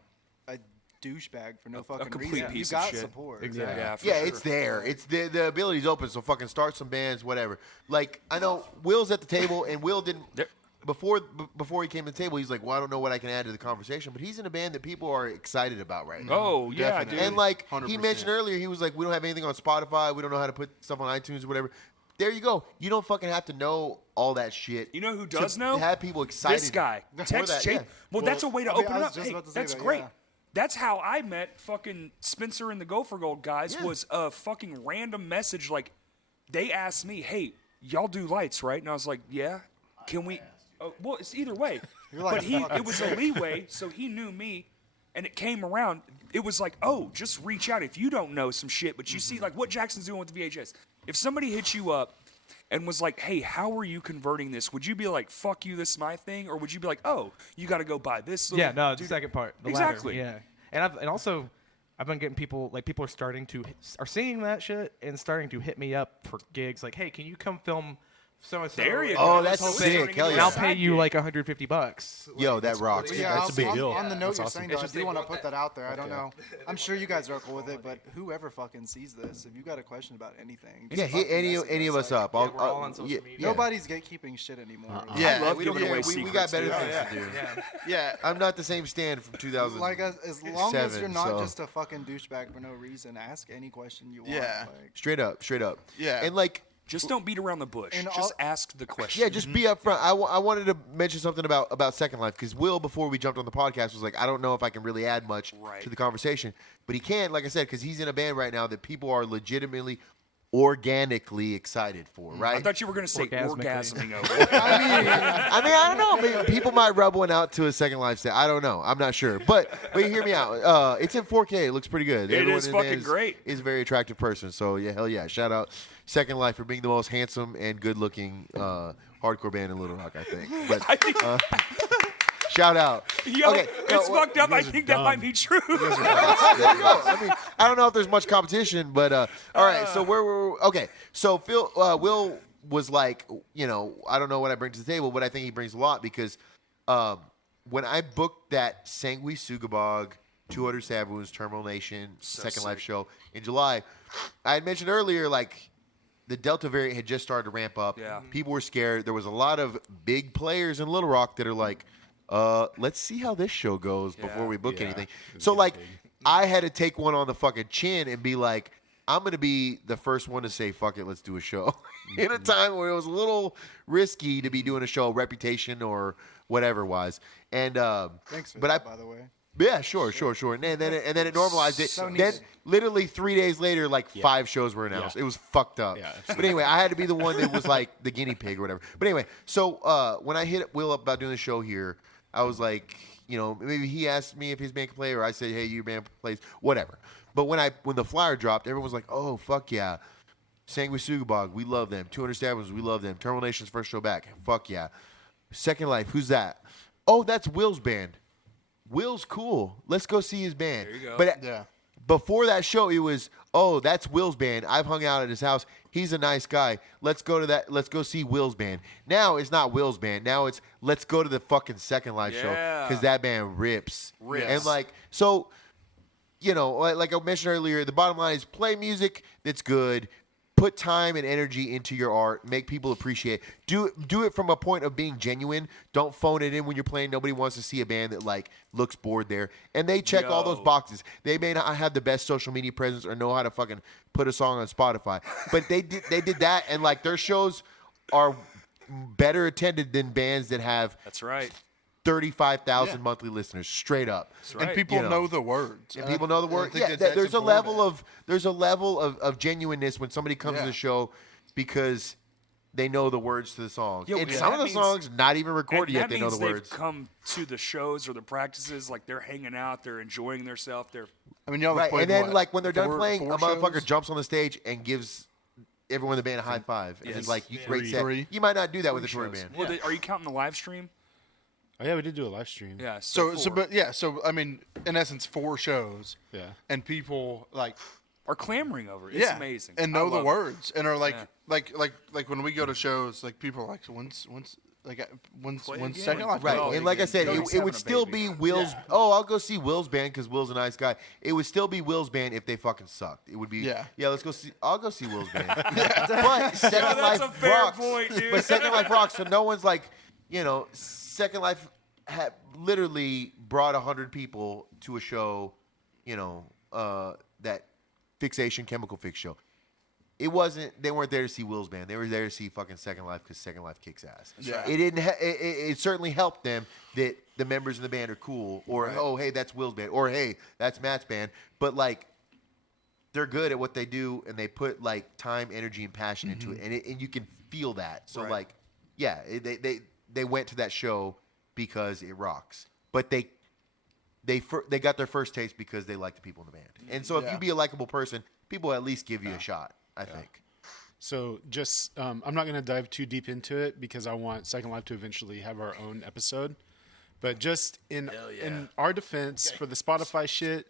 a douchebag for no fucking complete reason, piece you of got shit. support. Exactly. Yeah, for Yeah, sure. it's there. It's the ability's open. So fucking start some bands, whatever. Like I know Will's at the table, and Will didn't. There- Before he came to the table, he's like, "Well, I don't know what I can add to the conversation," but he's in a band that people are excited about right now. Oh yeah, Definitely. dude. And like he 100%. mentioned earlier, he was like, "We don't have anything on Spotify. We don't know how to put stuff on iTunes or whatever." There you go. You don't fucking have to know all that shit. You know who to does know? Have people excited. This guy. for Text that, Jake. yeah. Well, that's a way to I mean, open I it was up. just Hey, about to say that's that, great. yeah. That's how I met fucking Spencer and the Gopher Gold guys. Yeah. Was a fucking random message. Like, they asked me, "Hey, y'all do lights, right?" And I was like, "Yeah." Can we? Well, it's either way. like, But it was a leeway, so he knew me, and it came around. It was like, oh, just reach out if you don't know some shit. But you see, like what Jackson's doing with the VHS. If somebody hits you up and was like, "Hey, how are you converting this?" Would you be like, "Fuck you, this is my thing," or would you be like, "Oh, you got to go buy this"? Yeah, no, the second part. The Exactly. Latter, yeah. And also I've been getting people are starting to are seeing that shit and starting to hit me up for gigs like, "Hey, can you come film so and so?" There you Oh, go. that's So it's sick. turning Hell into And yeah. I'll a pay side you gig. like $150. Yo, that rocks. But yeah, That's a big deal. On the note That's you're awesome. saying, It's though, I just do they want to want put that- that out there. I don't know. I'm sure you guys are cool with it, but whoever fucking sees this, if you got a question about anything, just Yeah, hit fucking any message of us up. Yeah, we're all on social yeah, media. yeah. Nobody's gatekeeping shit anymore. Yeah, I love we don't giving care. away We got secrets, better dude. things to do. Yeah. Yeah. I'm not the same stand from 2000. Like as long as you're not so- just a fucking douchebag for no reason, ask any question you want. Yeah. Like, straight up. Yeah. And like, Just don't beat around the bush. And Just all- ask the question. yeah, just be upfront. I wanted to mention something about Second Life because Will, before we jumped on the podcast, was like, I don't know if I can really add much Right. to the conversation, but he can, like I said, because he's in a band right now that people are legitimately, organically excited for. Right? I thought you were going to say Orgasmically. orgasming over it. I mean, I don't know. Maybe people might rub one out to a Second Life set. I don't know. I'm not sure. But hear me out. It's in 4K. It looks pretty good. It Everyone is in the band fucking great. Is a very attractive person. So yeah, hell yeah. Shout out Second Life for being the most handsome and good-looking hardcore band in Little Rock, I think. But I think, shout out. yo, Okay, it's no, fucked up. I guys are think that might dumb. be true. There you go. I mean, I don't know if there's much competition, but all right. So where were we? Okay. So Will was like, I don't know what I bring to the table, but I think he brings a lot because when I booked that Sangui Sugabog 200 Stab Wounds Terminal Nation Second Life show in July, I had mentioned earlier like the Delta variant had just started to ramp up. Yeah. People were scared. There was a lot of big players in Little Rock that are like, let's see how this show goes before we book Yeah. anything. It's So getting like, big. I had to take one on the fucking chin and be like, I'm going to be the first one to say, fuck it, let's do a show. In a time where it was a little risky to be doing a show, reputation or whatever wise. And thanks for but that, by the way. Yeah, sure. And then it normalized it. So Then needed. literally 3 days later, like 5 shows were announced. Yeah. It was fucked up. Yeah, But anyway, I had to be the one that was like the guinea pig or whatever. But anyway, so when I hit Will up about doing the show here, I was like, maybe he asked me if his band could play, or I said, hey, your band plays, whatever. But when the flyer dropped, everyone was like, oh, fuck yeah. Sanguisugabog, we love them. 200 Stabbings, we love them. Terminal Nation's first show back. Fuck yeah. Second Life, who's that? Oh, that's Will's band. Will's cool. Let's go see his band. There you go. But Yeah. before that show, it was, oh, that's Will's band. I've hung out at his house. He's a nice guy. Let's go to that. Let's go see Will's band. Now it's not Will's band. Now it's let's go to the fucking Second Life show Yeah. because that band rips. Rips. And like so, like I mentioned earlier, the bottom line is play music that's good. Put time and energy into your art. Make people appreciate it. Do it from a point of being genuine. Don't phone it in when you're playing. Nobody wants to see a band that like looks bored there. And they check all those Yo. boxes. They may not have the best social media presence or know how to fucking put a song on Spotify. But they did that, and like their shows are better attended than bands that have That's right. 35,000 Yeah. monthly listeners straight up. That's right. And people You know. know the words. And people know the I word. think Yeah, that's there's a important. level of genuineness when somebody comes to Yeah. the show because they know the words to the songs. Yeah, and well, some that of the means- songs not even recorded And yet. that They know means the they've words. come to the shows or the practices, like they're hanging out, they're enjoying themselves, they're I mean, y'all have Right, played and then what, like when they're done four- playing, four a motherfucker shows? jumps on the stage and gives everyone in the band a high five. And Yes. he's like, "You Yeah. great set." Three. You might not do that with a touring shows. band. Well, are you counting the live stream? Oh yeah, we did do a live stream. Yeah. So, four. I mean, in essence, 4 shows, Yeah. and people like, are clamoring over it. It's yeah, amazing. and I know the love it. words, and are like, Yeah. like when we go to shows, like people are like, when's Play when's again. Second Life? Right, Oh, and like I said, Cody's it would having a still baby. be Will's. Oh, I'll go see Will's band because Will's a nice guy. It would still be Will's band if they fucking sucked. It would be, Yeah. let's go see. I'll go see Will's band. But Second that's Life a fair rocks. point, dude. But Second Life rocks, so no one's like, Second Life had literally brought 100 people to a show, that Fixation Chemical Fix show. It wasn't. They weren't there to see Will's band. They were there to see fucking Second Life because Second Life kicks ass. Yeah. It didn't. It certainly helped them that the members in the band are cool, or oh hey that's Will's band, or hey that's Matt's band. But like, they're good at what they do, and they put like time, energy, and passion into it, and you can feel that. So Right. like, yeah, they went to that show because it rocks. But they got their first taste because they like the people in the band. And so if Yeah. you be a likable person, people will at least give you a shot. I think. So just, I'm not going to dive too deep into it because I want Second Life to eventually have our own episode. But just in our defense for the Spotify shit,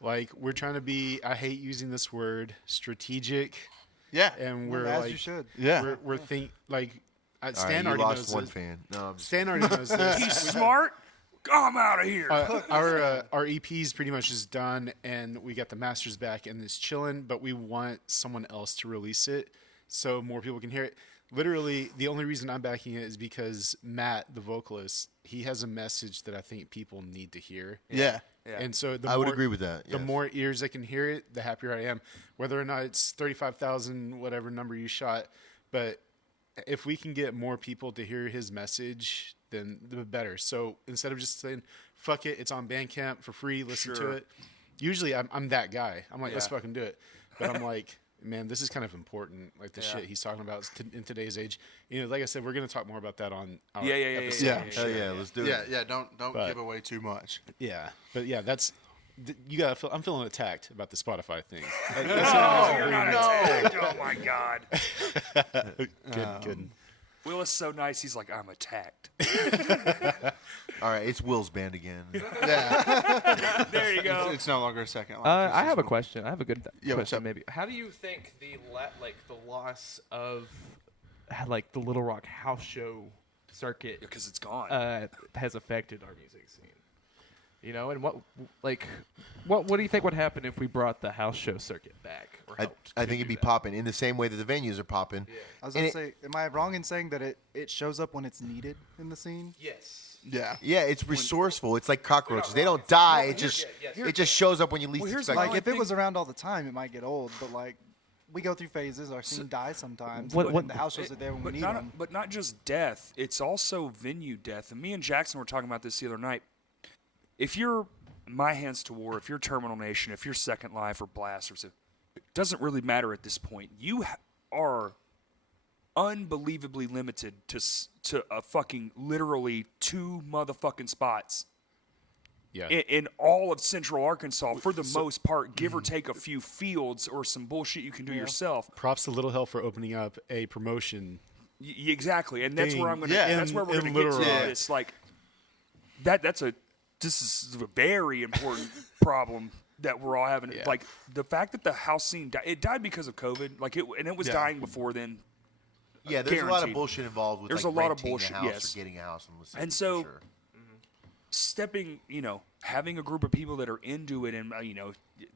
like we're trying to be, I hate using this word, strategic. Yeah, And we're As like, you should. yeah. we're Stan All right, you already lost knows one this. fan. No, I'm just Stan already knows this. He's smart. I'm out of here. Our EP's pretty much is done, and we got the masters back, and it's chilling. But we want someone else to release it so more people can hear it. Literally, the only reason I'm backing it is because Matt, the vocalist, he has a message that I think people need to hear. Yeah. Yeah. And so I would agree with that. The yes. more ears that can hear it, the happier I am. Whether or not it's 35,000, whatever number you shot, but if we can get more people to hear his message, then the better. So instead of just saying, fuck it, it's on Bandcamp for free, listen to Sure. it. Usually I'm that guy. I'm like, let's Yeah. fucking do it. But I'm like, man, this is kind of important. Like the Yeah. shit he's talking about in today's age. Like I said, we're going to talk more about that on our Yeah. episode. Yeah. Hell yeah, let's do Yeah, it. yeah. Don't But- give away too much. Yeah. But yeah, that's, you gotta feel, I'm feeling attacked about the Spotify thing. No, you're not attacked. Oh my God. Good. Will is so nice. He's like, I'm attacked. All right, it's Will's band again. Yeah, There you go. it's no longer a Second Life. I have a question. I have a good Yeah, what's question. up? Maybe. How do you think the loss of like the Little Rock house show circuit Because it's gone. has affected our music scene? And what do you think would happen if we brought the house show circuit back? Or helped I to think it'd do be that? popping in the same way that the venues are popping. I was And gonna say, am I wrong in saying that it shows up when it's needed in the scene? Yes. Yeah. Yeah, it's resourceful. It's like cockroaches. They don't die. It just shows up when you least Well, here's expect my it. Like if thing- it was around all the time, it might get old. But like we go through phases. Our scene dies sometimes. What- and the house shows are there when we but need not, them. but not just death. It's also venue death. And me and Jackson were talking about this the other night. If you're my hands to war. If you're Terminal Nation, if you're Second Life or Blast, it doesn't really matter at this point. You are unbelievably limited to a fucking literally 2 motherfucking spots. Yeah. In all of Central Arkansas, for the most part, give or take a few fields or some bullshit you can do yourself. Props to Little Hill for opening up a promotion. Exactly, and that's where I'm gonna. Yeah, that's where we're gonna get to. It's like this is a very important problem that we're all having. Yeah. Like the fact that the house scene it died because of COVID. Like it was dying before then. Yeah, there's a lot of Guaranteed. bullshit involved with There's like a lot of renting bullshit, a house yes. or getting a house in the city. And so- for sure. Stepping, having a group of people that are into it, and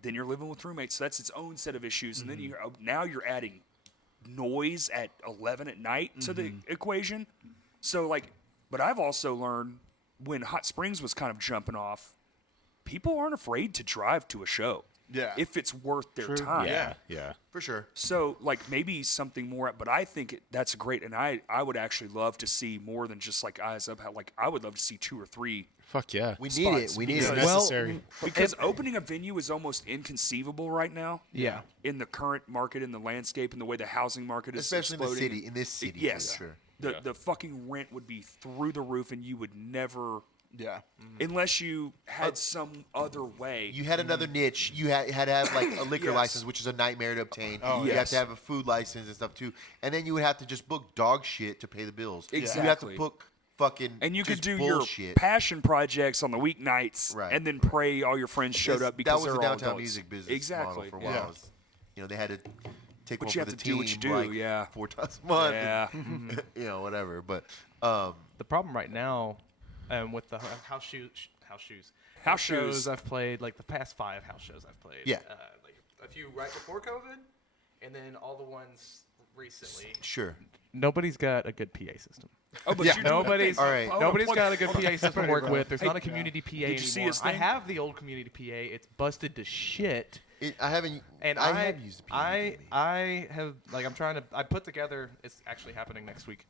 then you're living with roommates. So that's its own set of issues, and then now you're adding noise at 11 at night to the equation. So but I've also learned when Hot Springs was kind of jumping off, people aren't afraid to drive to a show. Yeah. If it's worth their time. Yeah. For sure. So, maybe something more, but I think that's great, and I would actually love to see more than just, Eyes Up. I would love to see 2 or 3. Fuck yeah. We need it. We need It's it. necessary. Because opening a venue is almost inconceivable right now. Yeah. In the current market, in the landscape, and the way the housing market is Especially exploding. in this city, Yes. for sure. The fucking rent would be through the roof, and you would never, Yeah. unless you had some other way. You had another niche. You had to have a liquor Yes. license, which is a nightmare to obtain. Oh, you have yes. to have a food license and stuff too. And then you would have to just book dog shit to pay the bills. You have Exactly. to book fucking And you could just do bullshit. your passion projects on the weeknights, Right. and then pray all your friends showed up because that was they're the all downtown adults. music business Exactly. model for a while. Yeah. It was, they had to take But one you for have the to do what team, you do, yeah. 4 times a month. Yeah. Whatever. But The problem right now, with the house shows I've played, the past 5 house shows I've played. Yeah. A few right before COVID, and then all the ones recently. sure. Nobody's got a good PA system. Oh, but Yeah. you're doing Nobody's that thing. All right. Oh, Nobody's plug- got a good PA system to work with. There's Hey, not a community PA did you see anymore. his I thing? have the old community PA. It's busted to shit. I haven't. And I have used the PA. I have I'm trying to. I put together. It's actually happening next week.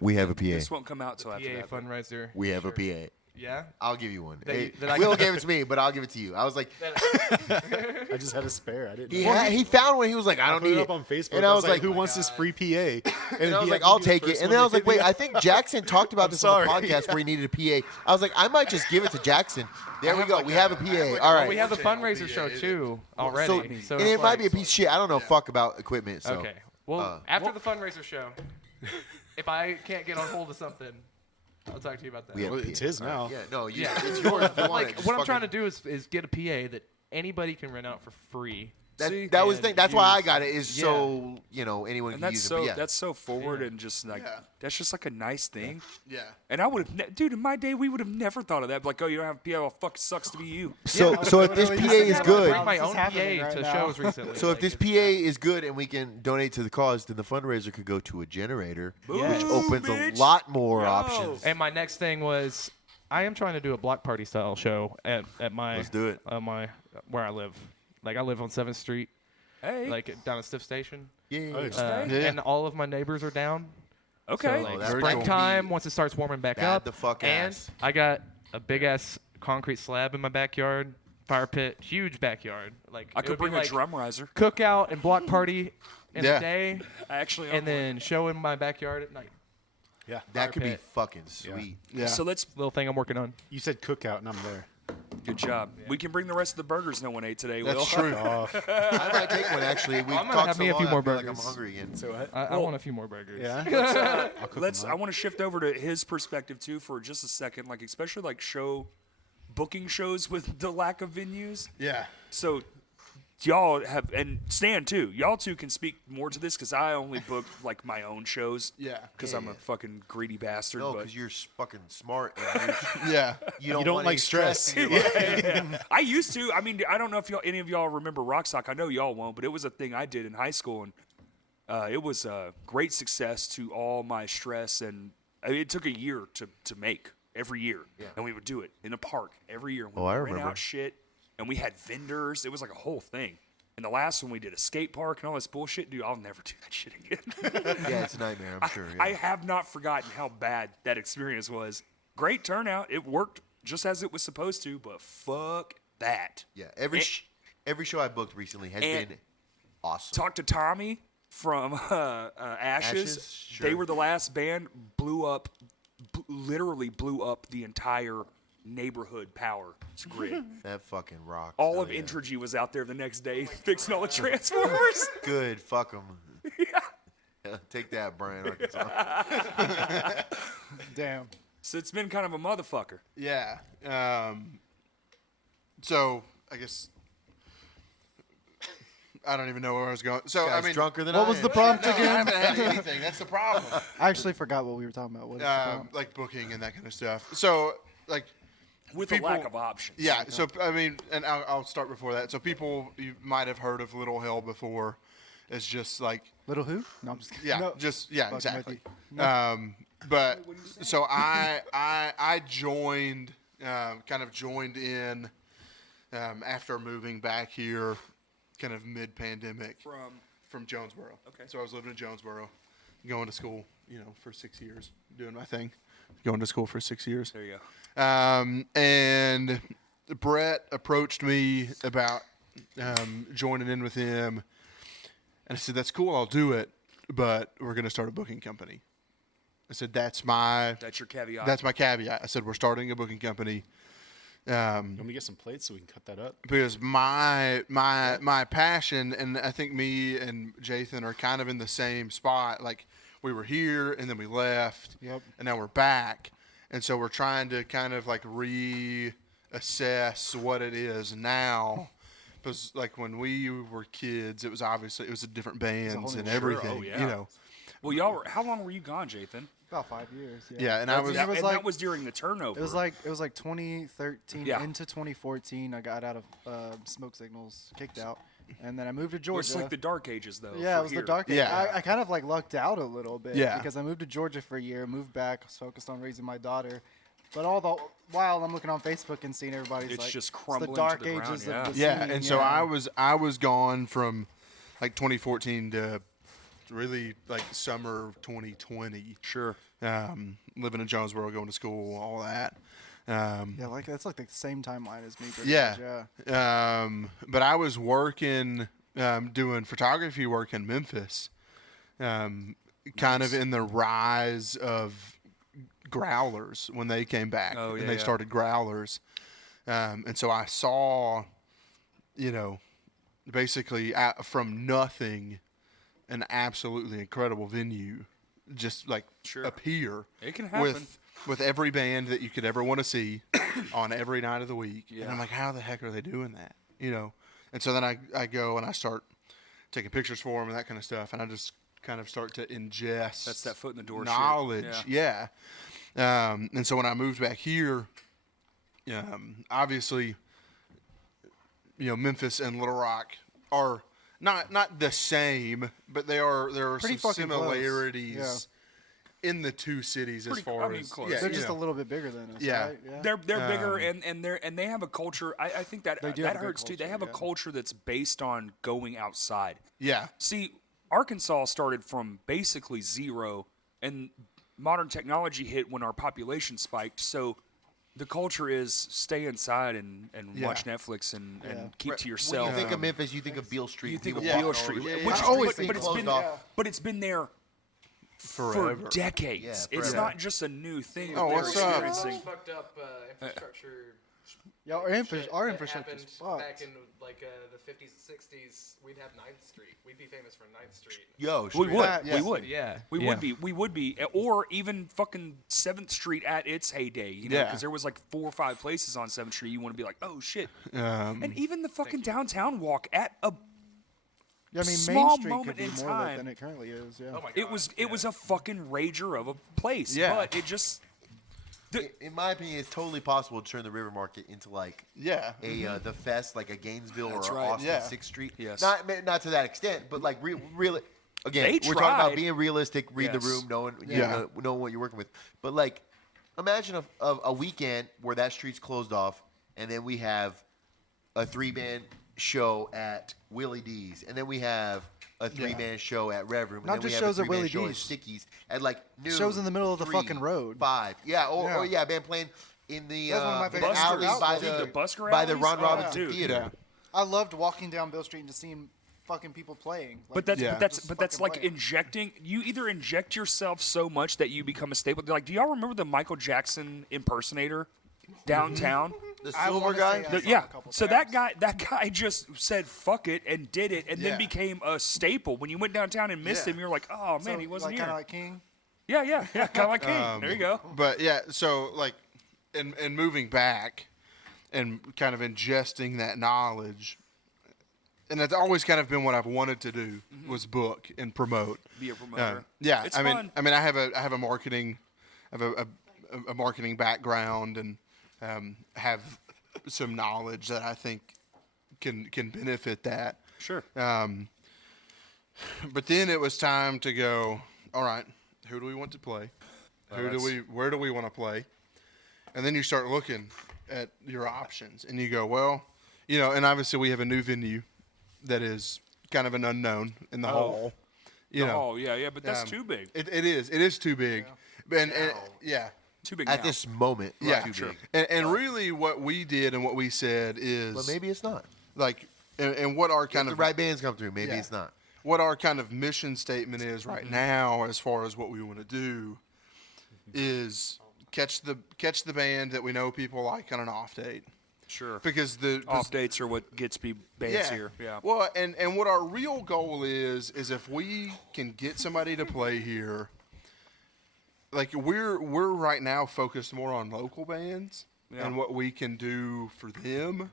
We have a PA. This won't come out The till after PA that. fundraiser. We have a Sure. PA. Yeah. I'll give you one. That you- Hey, that I Will can- gave it to me, but I'll give it to you. I was like, I just had a spare. I didn't know. he found one. He was like, I don't put need it it. up on Facebook. And I was like, who wants this free PA? And I was he like, had I'll to be the take it. first And one then I to was like, hit me wait, up. I think Jackson talked about this on the sorry. podcast where he needed a PA. I was like, I might just give it to Jackson. There we go. We have a PA. All right. We have the fundraiser show too already. So, and it might be a piece of shit. I don't know fuck about equipment. So. Okay. Well, after the fundraiser show, if I can't get on hold of something, I'll talk to you about that. We have Well, a PA. it's his All right. now. Yeah, no, Yeah. it's yours if you want Like it. Just what I'm trying to fucking- do is get a PA that anybody can rent out for free. That was the thing. and That's why I use- got it. Is Yeah. so anyone And can that's use it. so But yeah. that's so forward Yeah. and just Yeah. that's just a nice thing. Yeah. And I would have, dude, in my day, we would have never thought of that. Like, oh, you don't have a PA. Well, fuck, it sucks to be you. So if this PA is I good, bring my This is own PA happening right to now. shows recently. so if this PA is good and we can donate to the cause, then the fundraiser could go to a generator, Yes. which opens bitch. a lot more Yo. options. And my next thing was, I am trying to do a block party style show at my Let's do it. where I live. Like I live on 7th Street, Hey, like down at Stiff Station, Yeah. Oh, Yeah. and all of my neighbors are down. okay. So like that's springtime, cool. once it starts warming back Bad up, the fuck and ass. I got a big ass concrete slab in my backyard, fire pit, huge backyard. Like I it could would be bring a like drum riser. cookout and block party in Yeah. the day, I actually, and then show in my backyard at night. Yeah. That could be pit. fucking sweet. Yeah. so let's. Little thing I'm working on. You said cookout, and I'm there. Good job. We can bring the rest of the burgers no one ate today. Will. That's true. I might take one actually. We've I'm gonna talked have so me a long, few I more feel like I'm burgers. hungry again. So what? I want a few more burgers. Yeah. I'll cook Let's. them I up. want to shift over to his perspective too for just a second. Like especially like booking shows with the lack of venues. Yeah. So y'all have, and Stan too. Y'all two can speak more to this because I only book like my own shows. Yeah. Because Yeah, I'm a yeah. fucking greedy bastard. No, but because you're fucking smart. And Yeah. you don't, don't want like any stress. in your life. I used to. I mean, I don't know if any of y'all remember Rock Sock. I know y'all won't, but it was a thing I did in high school, and it was a great success to all my stress. And it took a year to make every year, and we would do it in a park every year. We Oh, I would rent remember. out shit, and we had vendors. It was like a whole thing. And the last one we did a skate park and all this bullshit. Dude, I'll never do that shit again. Yeah, it's a nightmare. I'm sure. Yeah. I have not forgotten how bad that experience was. Great turnout. It worked just as it was supposed to, but fuck that. Yeah, every show I booked recently has and been awesome. Talk to Tommy from Ashes. Sure. They were the last band, literally blew up the entire neighborhood power grid. That fucking rocks. All Oh, of yeah. Entergy was out there the next day fixing all the transformers. Good, fuck them. Take that, Brian, Arkansas. Damn. So it's been kind of a motherfucker. Yeah. So I guess I don't even know where I was going. So Guy's I mean, drunker than What I was am. the prompt no, I again? haven't had anything. That's the problem. I actually forgot what we were talking about. What is the prompt? Like booking and that kind of stuff. So like. With People- a lack of options. Yeah, so I mean, and I'll start before that. So people, you might have heard of Little Hell before. It's just like, Little who? No, I'm just kidding. yeah, No. yeah, Fucking exactly. with you. But so I joined, kind of joined in after moving back here, kind of mid-pandemic from Jonesboro. Okay. So I was living in Jonesboro, going to school, for 6 years, doing my thing, going to school for 6 years. There you go. And Brett approached me about joining in with him, and I said, "That's cool, I'll do it, but we're going to start a booking company." I said, "That's That's your caveat. my caveat." I said, "We're starting a booking company." Let me get some plates so we can cut that up. Because my passion, and I think me and Jathan are kind of in the same spot. Like, we were here and then we left, Yep. and now we're back, and so we're trying to kind of like reassess what it is now. Because like when we were kids, it was a different bands and everything, Oh, yeah. Well, how long were you gone, Jathan? About 5 years. Yeah, and I was It was and like- that was during the turnover. It was like 2013 Yeah. into 2014. I got out of Smoke Signals, kicked out, and then I moved to It Georgia. was like the dark ages, though. Yeah, for it was here. the dark age. Yeah. I kind of like lucked out a little bit. Yeah. Because I moved to Georgia for a year, moved back, was focused on raising my daughter. But all the while I'm looking on Facebook and seeing everybody's It's like, just it's crumbling the dark to the ground, ages yeah. of the Yeah, scene, and so yeah. I was gone from like 2014 to really like summer of 2020. Sure. Living in Jonesboro, going to school, all that. Yeah, like that's like the same timeline as me. Pretty Yeah. much, yeah. But I was working, doing photography work in Memphis, kind of in the rise of growlers when they came back, Oh, yeah, and they yeah. started growlers. And so I saw, basically from nothing, an absolutely incredible venue just like Sure. appear. It can happen. With every band that you could ever want to see on every night of the week. And Yeah. I'm like, how the heck are they doing that? And so then I go and I start taking pictures for them and that kind of stuff. And I just kind of start to ingest. That's that foot in the door shit. knowledge. Yeah. And so when I moved back here, obviously, Memphis and Little Rock are not the same, but there are Pretty some fucking close. similarities in the two cities as Pretty- far I mean, as close. yeah, They're you just a know. little bit bigger than us. Yeah. Right? Yeah. They're bigger and they have a culture. I think that They do that have a good hurts too. They culture, have a yeah. culture that's based on going outside. Yeah. See, Arkansas started from basically zero, and modern technology hit when our population spiked. So the culture is stay inside and Yeah. watch Netflix and keep Right. to yourself. When you think of Memphis, you think of Beale Street. You think of people Beale walking Street, over- Yeah, which yeah. is always but, been but it's closed been off. but it's been there Forever. for decades. Yeah, It's forever. not just a new thing. Oh, that they're what's up? experiencing. Fucked up infrastructure. Yeah, our shit infrastructure that is happened back fucked. in like the 50s and 60s. We'd have 9th Street. We'd be famous for 9th Street. Yo, We straight would. up. Yeah. We would. Yeah. We Yeah. would be. We would be. Or even fucking 7th Street at its heyday. Yeah. Because there was like 4 or 5 places on 7th Street you want to be like, oh shit. Um, And even the fucking downtown walk at a. Yeah, I mean, small Main Street moment could be in more time. lit than it currently is. Yeah. Oh my god. It was a fucking rager of a place. Yeah. But it just. In my opinion, it's totally possible to turn the River Market into like yeah. a the fest, like a Gainesville That's or right. Austin Yeah. 6th Street. Yes. Not to that extent, but like really. Again, They we're talking about tried. being realistic, read the Yes. room, knowing Yeah. knowing what you're working with. But like, imagine a weekend where that street's closed off, and then we have a 3-band show at Willie D's, and then we have a 3-band show at Rev Room, and Not then we just have shows a at 3-band Willie show D's. at Stickies at like noon, Shows in the middle of the 3, fucking road. 5. Yeah, or Yeah. yeah, band playing in the That's one of my favorite alley spots. by The Busker by the alleys? Ron Oh, Robinson dude. Theater. I loved walking down Bill Street and just seeing fucking people playing. Like, But that's Yeah. but that's just but that's fucking like playing. injecting. You either inject yourself so much that you become a staple. Like, do y'all remember the Michael Jackson impersonator downtown? The I silver wanna guy. say I saw Yeah. a couple So times. that guy just said fuck it and did it, and Yeah. then became a staple. When you went downtown and missed Yeah. him, you're like, oh man, So, he wasn't like, here. Kind of like King. Yeah, kind of like King. There you go. But yeah, so like, and moving back, and kind of ingesting that knowledge, and that's always kind of been what I've wanted to do was book and promote. Be a promoter. Yeah, It's I mean, fun. I have a marketing, I have a marketing background, and have some knowledge that I think can benefit that. Sure. But then it was time to go. All right, who do we want to play? Where do we want to play? And then you start looking at your options, and you go, well, and obviously we have a new venue that is kind of an unknown in the hall. Oh yeah, but that's too big. It is too big, and yeah. Too big At now. this moment, Yeah, too sure. big. And really, what we did and what we said is, But maybe it's not. like, and what our If kind the of right bands come through, maybe Yeah. it's not. what our kind of mission statement is right now, as far as what we want to do, is catch the band that we know people like on an off date, Sure. because the Off dates are what gets me bands here. Yeah. Well, and what our real goal is if we can get somebody to play here. Like we're right now focused more on local bands Yeah. and what we can do for them.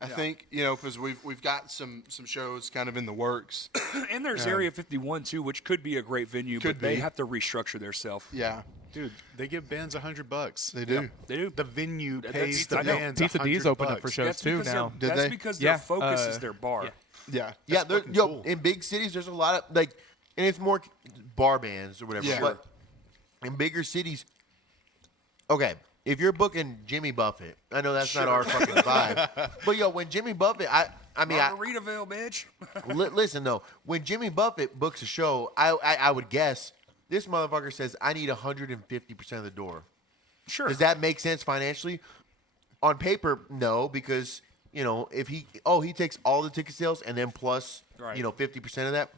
I think because we've got some shows kind of in the works. And there's Area 51 too, which could be a great venue, Could but they be. have to restructure themselves. Yeah, Dude, they give bands $100. they do. They do. The venue That's- pays the I know. bands Pizza D's $100. open up for shows That's too because now. their- that's they? because Yeah, their focus is their bar. Yeah, Yeah, fucking cool. in big cities, there's a lot of and it's more bar bands or whatever. Yeah. But in bigger cities, okay, if you're booking Jimmy Buffett, I know that's not our fucking vibe. But when Jimmy Buffett, I mean, Margaritaville, bitch. listen though, when Jimmy Buffett books a show, I would guess this motherfucker says I need 150% of the door. Sure. Does that make sense financially? On paper, no, because if he takes all the ticket sales and then plus Right. 50% of that.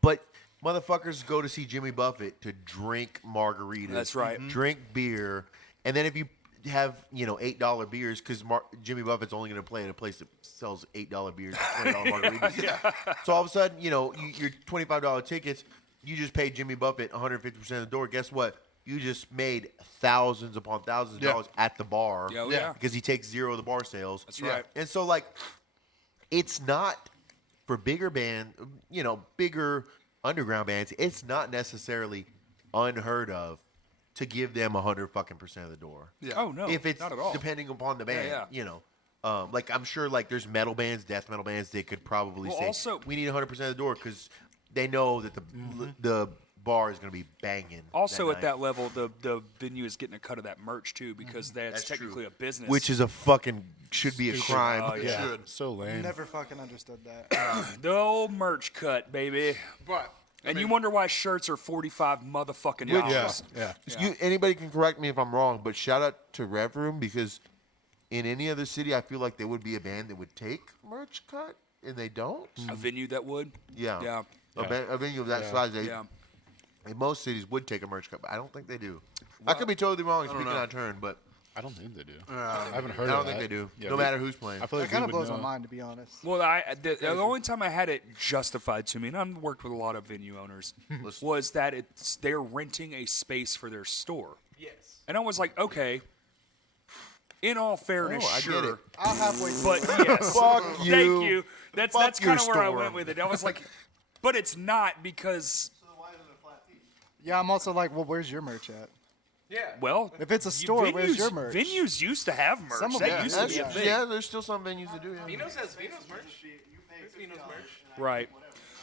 But motherfuckers go to see Jimmy Buffett to drink margaritas. That's right. Drink beer, and then if you have $8 beers because Jimmy Buffett's only going to play at a place that sells $8 beers, $20 margaritas. So all of a sudden, your $25 tickets, you just paid Jimmy Buffett 150% of the door. Guess what? You just made thousands upon thousands of dollars at the bar. Yeah. Because he takes zero of the bar sales. That's right. And so it's not for bigger bigger underground bands. It's not necessarily unheard of to give them 100% of the door. Yeah. Oh no, If it's not at all. depending upon the band, Yeah. I'm sure there's metal bands, death metal bands, they could probably Well, say also- we need 100% of the door because they know that the bar is going to be banging. Also, that at night. that level, the venue is getting a cut of that merch too, because that's true. technically a business. which is should be a crime. Oh, yeah. Should. So lame. Never fucking understood that. the old merch cut, baby. But And you wonder why shirts are 45 motherfucking Yeah, dollars. yeah. Anybody can correct me if I'm wrong, but shout out to Rev Room because in any other city, I feel like there would be a band that would take merch cut, and they don't. A venue that would. Yeah. Yeah. A venue of that size, they, Yeah. in most cities would take a merch cut, but I don't think they do. I could be totally wrong and speaking out of turn, but I don't think they do. I haven't I heard don't of think that. they do. Yeah, no we- matter who's playing. I feel That like kind we of would blows my know. mind, to be honest. Well, the only time I had it justified to me, and I've worked with a lot of venue owners, was that they're renting a space for their store. Yes. And I was like, okay, in all fairness, I get sure. it. I'll halfway. But yes, Fuck thank you. you. That's Fuck kind your of where I store. went with it. I was like, but it's not because, Yeah, I'm also like, well, where's your merch at? Yeah. well, If it's a store, where's your merch? Venues used to have merch. Some of That them used do, to be a That's- thing. yeah, there's still some venues that do. Yeah. Vino's has Vino's merch. There's Vino's merch. Right.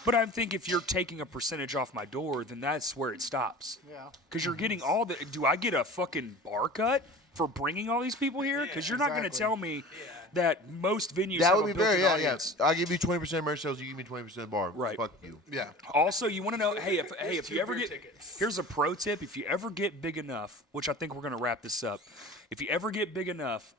But I think if you're taking a percentage off my door, then that's where it stops. Yeah. Because you're getting all the. Do I get a fucking bar cut? for bringing all these people here? Because you're not going to exactly. tell me that most venues That have would a be very, built-in yeah. audience. I'll give you 20% merch sales. You give me 20% of the bar. Right. Fuck you. Yeah. Also, you want to know, if you ever get, here's a pro tip: if you ever get big enough, which I think we're going to wrap this up, if you ever get big enough,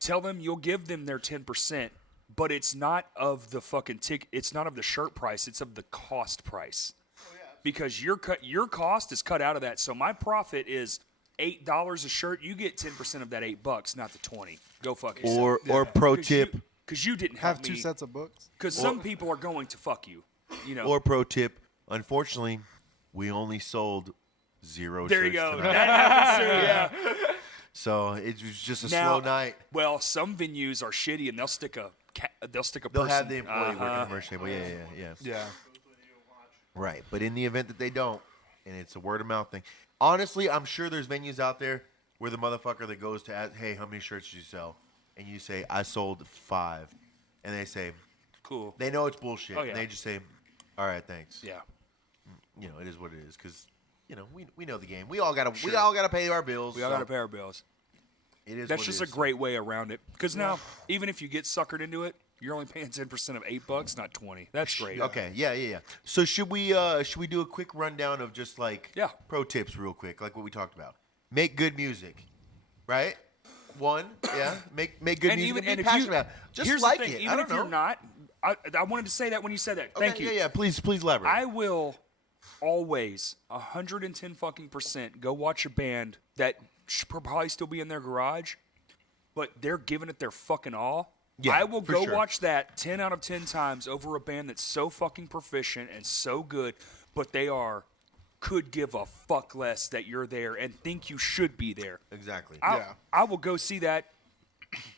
tell them you'll give them their 10%, but it's not of the fucking ticket, it's not of the shirt price, it's of the cost price, because your cost is cut out of that. So my profit is $8 a shirt. You get 10% of that $8, not the 20. Go fuck yourself. Or pro tip. Because you didn't Have help two me. sets of books. Because some people are going to fuck you. You know. Or pro tip. Unfortunately, we only sold 0 there shirts you go. tonight. That happens too. Yeah. So it was just a Now- slow night. Well, some venues are shitty, and they'll stick a person. They'll have the employee working Uh-huh. the merch table. Yeah. Yeah. Right. But in the event that they don't, and it's a word of mouth thing, honestly, I'm sure there's venues out there where the motherfucker that goes to ask, hey, how many shirts did you sell? And you say, I sold 5. And they say, Cool. they know it's bullshit. Oh, yeah. And they just say, all right, thanks. Yeah. You know, it is what it is. Because, you know, we know the game. We all gotta pay our bills. We all so got to pay our bills. It is That's what just it a is. great way around it. Because now, even if you get suckered into it, you're only paying 10% of $8, not 20. That's great. Okay, yeah. So should we do a quick rundown of just like Yeah. pro tips real quick, like what we talked about? Make good music, right? One, yeah. Make good And music even and and be if passionate you, about it. Just here's like the thing, it. even I don't if know. you're not, I wanted to say that when you said that. Okay, Thank you. Yeah. Please elaborate. I will always 110 fucking % go watch a band that should probably still be in their garage, but they're giving it their fucking all. Yeah, I will for go sure. watch that 10 out of 10 times over a band that's so fucking proficient and so good, but they could give a fuck less that you're there and think you should be there. exactly. I will go see that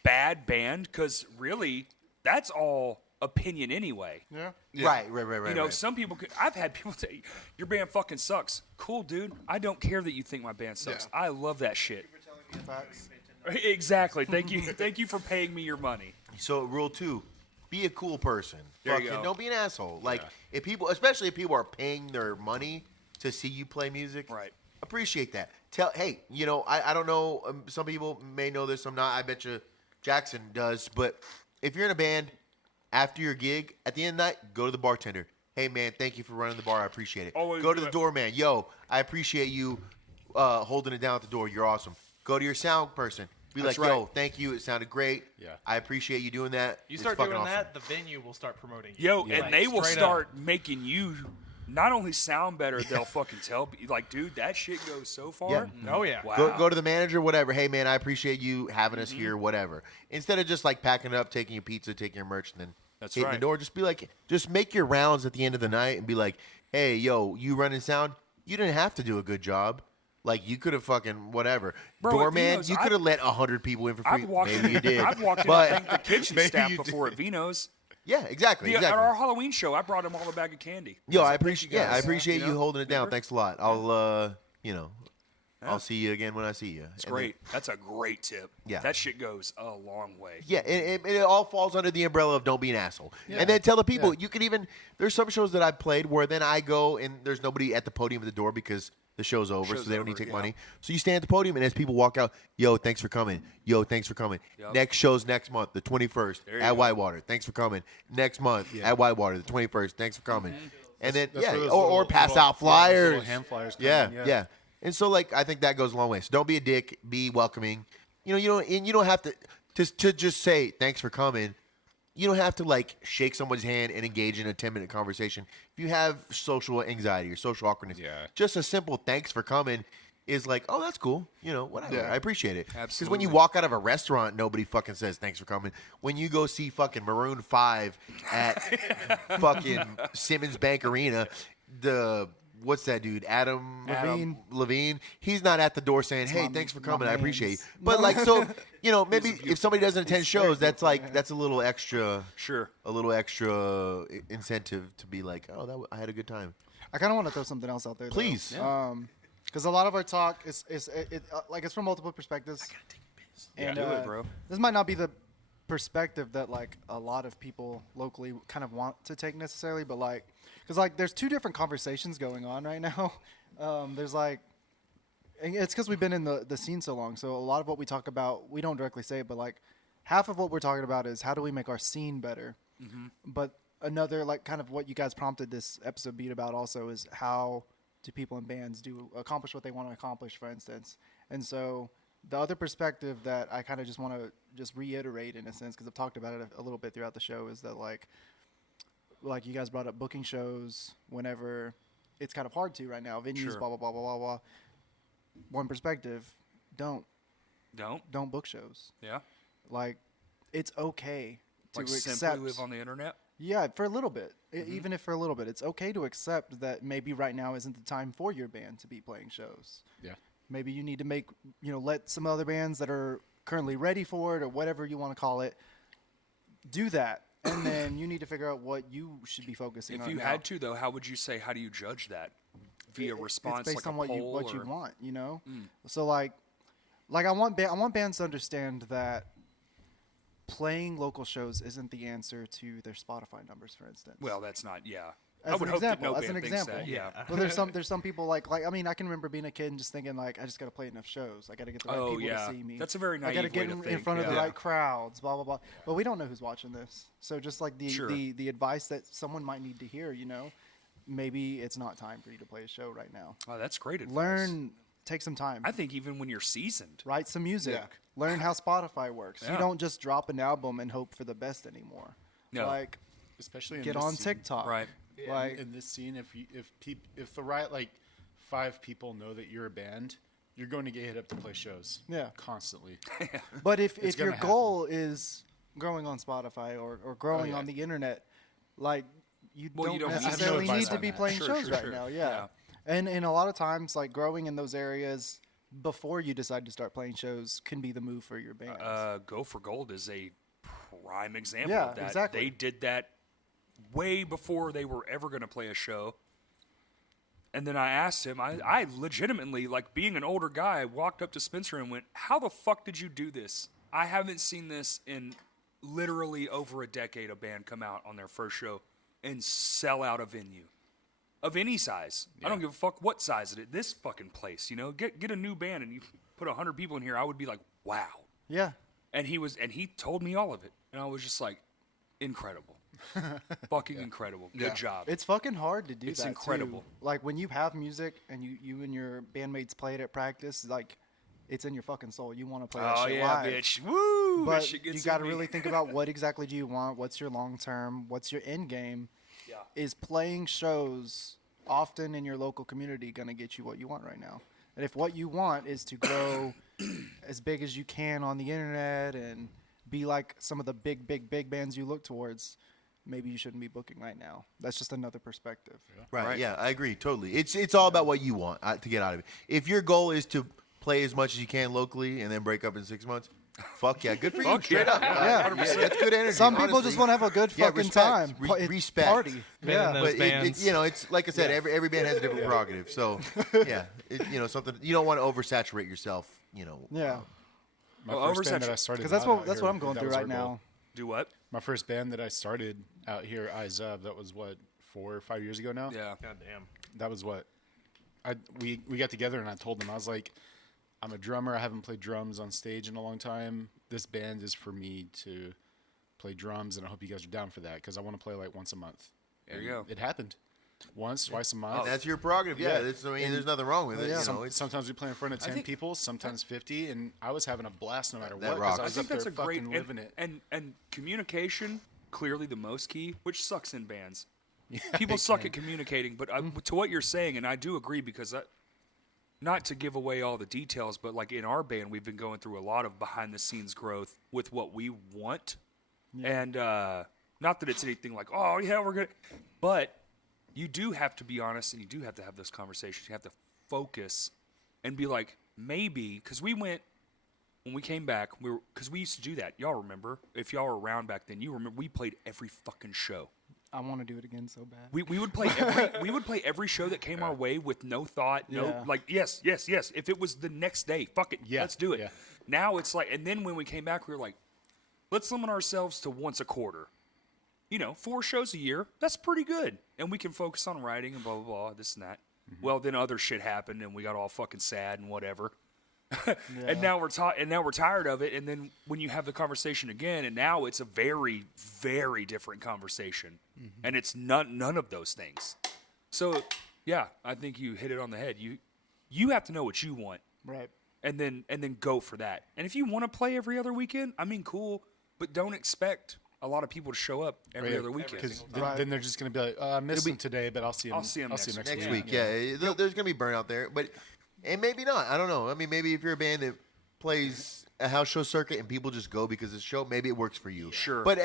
bad band because really, that's all opinion anyway. Yeah. Right. You know, some people could. I've had people say, "Your band fucking sucks." Cool, dude. I don't care that you think my band sucks. Yeah. I love that shit. Facts. Exactly. Thank you. Thank you for paying me your money. So rule 2, be a cool person. There you Fucking go. don't be an asshole. Like if people, especially if people are paying their money to see you play music, Right. appreciate that. Hey, you know, I don't know. Some people may know this. Some not. I bet you Jackson does. But if you're in a band, after your gig, at the end of the night, go to the bartender. Hey, man, thank you for running the bar. I appreciate it. Always Go do to the it. doorman. Yo, I appreciate you holding it down at the door. You're awesome. Go to your sound person. Be That's like, yo, right. thank you. It sounded great. Yeah. I appreciate you doing that. You It's start fucking doing awesome. that, the venue will start promoting you. Yo, Like, and they will straight start up. making you not only sound better, they'll fucking tell you, like, dude, that shit goes so far. Yeah. Oh, yeah. Wow. Go to the manager, whatever. Hey, man, I appreciate you having Mm-hmm. us here, whatever. Instead of just like packing it up, taking your pizza, taking your merch, and then That's hitting right. the door, just be like, just make your rounds at the end of the night and be like, hey, yo, you running sound? You didn't have to do a good job. Like, you could have fucking whatever. Bro, Doorman, Vino's, you could have let 100 people in for free. I've walked Maybe in. you did. I've walked in but, and thanked the kitchen Maybe staff you before at Vino's. Yeah, exactly. At exactly. our Halloween show, I brought them all a bag of candy. Yo, I Thank you appreciate. Yeah, I guys. appreciate you know? holding it down. Remember? Thanks a lot. I'll, you know, Yeah. I'll see you again when I see you. It's great. That's a great tip. Yeah. That shit goes a long way. Yeah, it all falls under the umbrella of don't be an asshole. And then tell the people, you can even, there's some shows that I've played where then I go and there's nobody at the podium at the door because the show's over, Show's so they don't need to over, take yeah. money. So you stand at the podium, and as people walk out, yo, thanks for coming. Yo, thanks for coming. Yep. Next show's next month, the 21st, There you at go. Whitewater. Thanks for coming. Next month, at Whitewater, the 21st. Thanks for coming. Mm-hmm. And then, That's yeah, where those or little- pass little- out yeah, those flyers. little hand flyers come Yeah, in, yeah. And so, like, I think that goes a long way. So don't be a dick. Be welcoming. You know, you don't have to just say thanks for coming. You don't have to like shake someone's hand and engage in a 10-minute conversation. If you have social anxiety or social awkwardness, Yeah. just a simple thanks for coming is like, oh, that's cool. You know, whatever. Yeah. I appreciate it. Because when Absolutely. you walk out of a restaurant, nobody fucking says thanks for coming. When you go see fucking Maroon 5 at fucking Simmons Bank Arena, what's that dude? Adam Levine. He's not at the door saying, "Hey, thanks for coming. I appreciate you." But like, so you know, maybe if somebody doesn't attend shows, that's like that's a little extra, Sure. a little extra incentive to be like, "Oh, I had a good time." I kind of want to throw something else out there. though. Please. Because a lot of our talk is like it's from multiple perspectives. And do it, bro. This might not be the perspective that like a lot of people locally kind of want to take necessarily, but like, because like there's two different conversations going on right now. There's like, And it's because we've been in the scene so long. So a lot of what we talk about, we don't directly say it, but like half of what we're talking about is how do we make our scene better. But another, like, kind of what you guys prompted this episode beat about also is how do people in bands accomplish what they want to accomplish, for instance. And so the other perspective that I kind of just want to just reiterate in a sense, because I've talked about it a little bit throughout the show, is that like you guys brought up booking shows whenever it's kind of hard to right now. Venues, blah, blah, blah, blah, blah, blah. One perspective, don't book shows. Yeah. Like, it's okay to Like accept. simply live on the internet. Yeah, for a little bit. Even if for a little bit, it's okay to accept that maybe right now isn't the time for your band to be playing shows. Yeah. Maybe you need to let some other bands that are currently ready for it or whatever you want to call it do that. And then you need to figure out what you should be focusing on. If you now. had to, though, how would you say, how do you judge that? Via response, it's based like on a poll, what you or- want, you know? So like I want bands to understand that playing local shows isn't the answer to their Spotify numbers, for instance. Well, that's not, yeah. As I would an hope that example, no as an band thinks example. that, yeah. Well, there's some people like I mean, I can remember being a kid and just thinking like I just got to play enough shows. I got to get the right Oh, people yeah. to see me. That's a very I got to naive get way to in think, front of the yeah. right crowds. Blah blah blah. But we don't know who's watching this, so just like Sure. the advice that someone might need to hear, you know, maybe it's not time for you to play a show right now. Oh, that's great advice. Learn, take some time. I think even when you're seasoned. Write some music. Yeah. Learn how Spotify works. Yeah. You don't just drop an album and hope for the best anymore. No. Like, Especially in get this on scene. TikTok. Right. Like, In this scene, if the right like 5 people know that you're a band, you're going to get hit up to play shows. Yeah. Constantly. but if It's your gonna goal is growing on Spotify or growing yeah. on the internet, like you Well, you don't don't need to necessarily advise need to on be that. playing Sure, shows sure, right sure. now. Yeah. And a lot of times, like growing in those areas before you decide to start playing shows can be the move for your band. Go for Gold is a prime example Yeah, of that. exactly. They did that way before they were ever going to play a show. And then I asked him, I legitimately, like being an older guy, I walked up to Spencer and went, how the fuck did you do this? I haven't seen this in literally over a decade, a band come out on their first show and sell out a venue of any size. I don't give a fuck what size it is. This fucking place, you know, get a new band and you put 100 people in here. I would be like, wow. yeah. And he told me all of it. And I was just like, incredible. Fucking incredible. Good Yeah. job. It's fucking hard to do It's that. incredible. Too. Like when you have music and you and your bandmates play it at practice, like it's in your fucking soul. You want to play that Oh, shit yeah, live. bitch. Woo! That But shit you gets got in to me. really think about what exactly do you want? What's your long term? What's your end game? Yeah. Is playing shows often in your local community going to get you what you want right now? And if what you want is to grow as big as you can on the internet and be like some of the big bands you look towards, maybe you shouldn't be booking right now. That's just another perspective. Right. Yeah, I agree totally. It's all about what you want to get out of it. If your goal is to play as much as you can locally and then break up in 6 months, fuck yeah, good for you. Fuck Straight yeah. up. Yeah. That's good energy. Some people honestly. just want to have a good Yeah, fucking respect. time. Respect. Party. Been in Yeah. those But bands. it's like I said, every band has a different prerogative. So yeah, something you don't want to oversaturate yourself. Yeah. My Well, first band oversaturation- that I started Because that's out what here, I'm going that through was our right goal. now. Do what? My first band that I started out here, Eyes Up, that was what 4 or 5 years ago now. Yeah. God damn. That was what we got together and I told them, I was like, I'm a drummer. I haven't played drums on stage in a long time. This band is for me to play drums, and I hope you guys are down for that because I want to play like once a month. There And you go. It happened once, twice a month. That's your prerogative. Yeah, there's nothing wrong with it. yeah. Sometimes we play in front of 10 think- people, sometimes 50, and I was having a blast no matter That what. 'cause rocks. I I was think up there that's a great fucking living it. and communication clearly the most key, which sucks in bands. People suck at communicating, but to what you're saying, and I do agree because not to give away all the details, but like in our band, we've been going through a lot of behind the scenes growth with what we want, and not that it's anything like oh yeah we're good, but you do have to be honest and you do have to have those conversations. You have to focus and be like maybe because we went. When we came back, because we used to do that. Y'all remember? If y'all were around back then, you remember we played every fucking show. I want to do it again so bad. We would play every show that came our way with no thought, Yeah. yes. If it was the next day, fuck it, Yeah, let's do it. yeah. Now it's like, and then when we came back, we were like, let's limit ourselves to once a quarter. 4 shows a year. That's pretty good, and we can focus on writing and blah blah blah, this and that. Well, then other shit happened, and we got all fucking sad and whatever. And now we're tired of it. And then when you have the conversation again, and now it's a very, very different conversation, and it's none of those things. So yeah, I think you hit it on the head. You have to know what you want, Right. and then go for that. And if you want to play every other weekend, I mean, cool, but don't expect a lot of people to show up every other weekend. Because then they're just going to be like, I missed him today, but I'll see him next Next week. week, there's gonna be burnout there, but and maybe not. I don't know. I mean, maybe if you're a band that plays a house show circuit and people just go because it's a show, maybe it works for you. Sure. But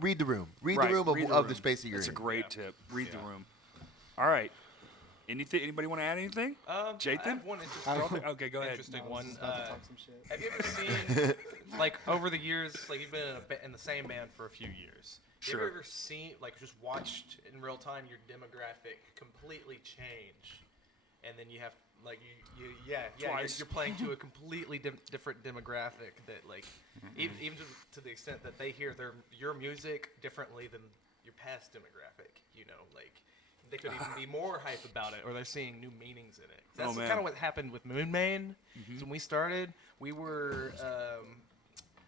read the room. Read Right, the room read of the space that you're That's in. a great tip. Read the room. All right. Anybody want to add anything? I Jathan? have one interesting, Okay, go ahead. interesting one. About to talk some shit. Have you ever seen, like, over the years, like, you've been in the same band for a few years. Sure. Have you ever seen, like, just watched in real time your demographic completely change? And then you have, like, Twice. you're playing to a completely different demographic that, like, even to the extent that they hear your music differently than your past demographic, you know, like, they could even be more hype about it, or they're seeing new meanings in it. That's man. kind of what happened with Moon Main. So when we started, we were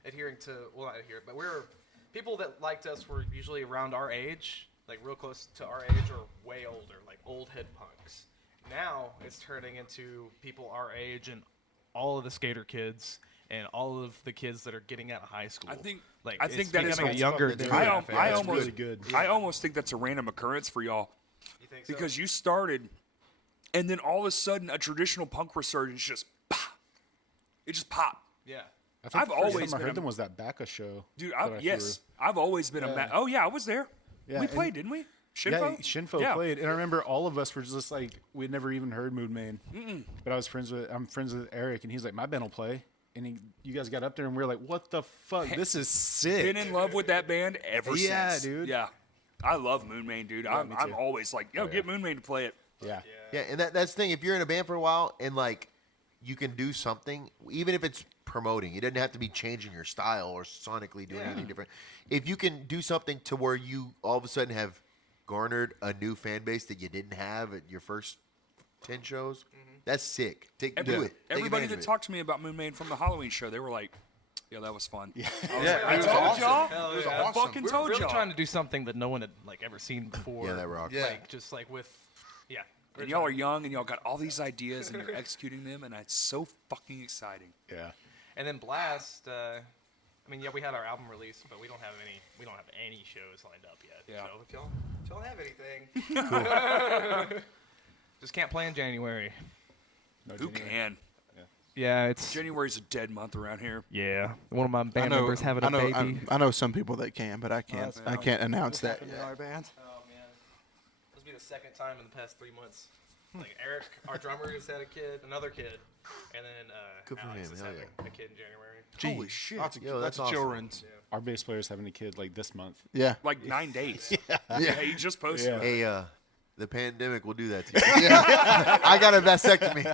adhering to, well, not adhering, but we were people that liked us were usually around our age, like real close to our age, or way older, like old head punks. Now it's turning into people our age and all of the skater kids and all of the kids that are getting out of high school. I think it's that is becoming a- a younger demographic. I almost think that's a random occurrence for y'all. You think so? Because you started, and then all of a sudden, a traditional punk resurgence just pop. It just popped. Yeah. I think I've the first always time I been heard a- them was that Bacca show. Dude, that I yes, threw. I've always been a oh yeah, I was there. Yeah, We and- played, didn't we? Yeah, Shinfo? Shinfo played, and I remember all of us were just like, we'd never even heard Moon Main. But I'm friends with Eric, and he's like, my band will play. And you guys got up there, and we were like, what the fuck? This is sick. Been in love with that band ever since. Yeah, dude. Yeah. I love Moon Main, dude. I'm me too. always like, yo, get Moon Main to play it. Yeah. Yeah, and that's the thing. If you're in a band for a while and like you can do something, even if it's promoting, it doesn't have to be changing your style or sonically doing anything different. If you can do something to where you all of a sudden have garnered a new fan base that you didn't have at your first 10 shows, that's sick. Do it. Take Everybody advantage that of it. talked to me about Moon Main from the Halloween show, they were like, yeah, that was fun. Yeah. Yeah, I it was told awesome. y'all. It was I awesome. fucking We're told really y'all. trying to do something that no one had like ever seen before. Yeah, that rocked. Yeah. Like just like with, yeah. we're And y'all are trying- young, and y'all got all these ideas, and you're executing them, and it's so fucking exciting. Yeah. And then Blast. I mean, yeah, we had our album release, but we don't have any shows lined up yet. Yeah. So if y'all have anything, just can't play in January. No, Who January. can? Yeah, it's January's a dead month around here. yeah. One of my band members having a baby. I know some people that can, but I can't. that's I fine. can't announce that. Happened in our band. Oh man, this will be the second time in the past 3 months. Like Eric, our drummer, just had another kid, and then Good for Alex him, is hell having yeah. a kid in January. Gee, Holy shit. That's Yo, that's that's awesome. children's. Our bass player's having a kid like this month. Yeah. Like 9 days. Yeah, he just posted. Yeah. it. Hey, the pandemic will do that to you. I got a vasectomy.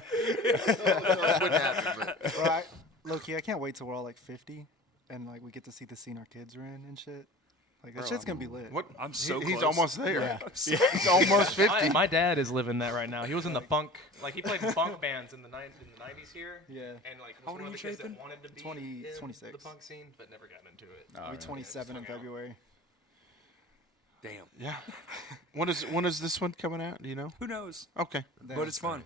Wouldn't happen, but Well, low-key, I can't wait till we're all like 50 and like we get to see the scene our kids are in and shit. Like that shit's gonna be lit. What? I'm so He's close. almost there. Yeah. He's almost 50. My dad is living that right now. He was in the funk, like he played in funk bands in the 90s here. Yeah. And like How was old one are of the you, kids that Jathan? wanted to be 20 in 26. the punk scene, but never got into it. I'll be 27 in February. Damn. Yeah. When is this one coming out? Do you know? Who knows? Okay. But it's fun.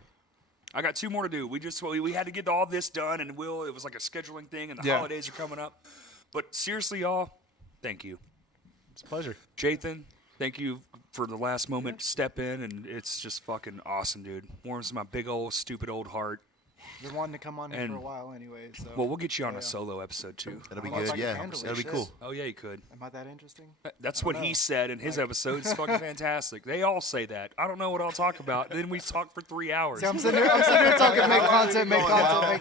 I got 2 more to do. We had to get all this done, and it was like a scheduling thing, and the Yeah. holidays are coming up. But seriously, y'all, thank you. It's a pleasure. Jathan, thank you for the last moment to step in, and it's just fucking awesome, dude. Warms my big old stupid old heart. Been wanting to come on here And- for a while anyway. So. Well, we'll get you on Yeah. a solo episode too. that'll be Well, if I good. can Yeah, handle it, that'll be shit. cool. Oh yeah, you could. Am I that interesting? That's I what don't he know. said in his episode. It's fucking fantastic. They all say that. I don't know what I'll talk about. Then we talk for 3 hours. See, I'm sitting here talking, make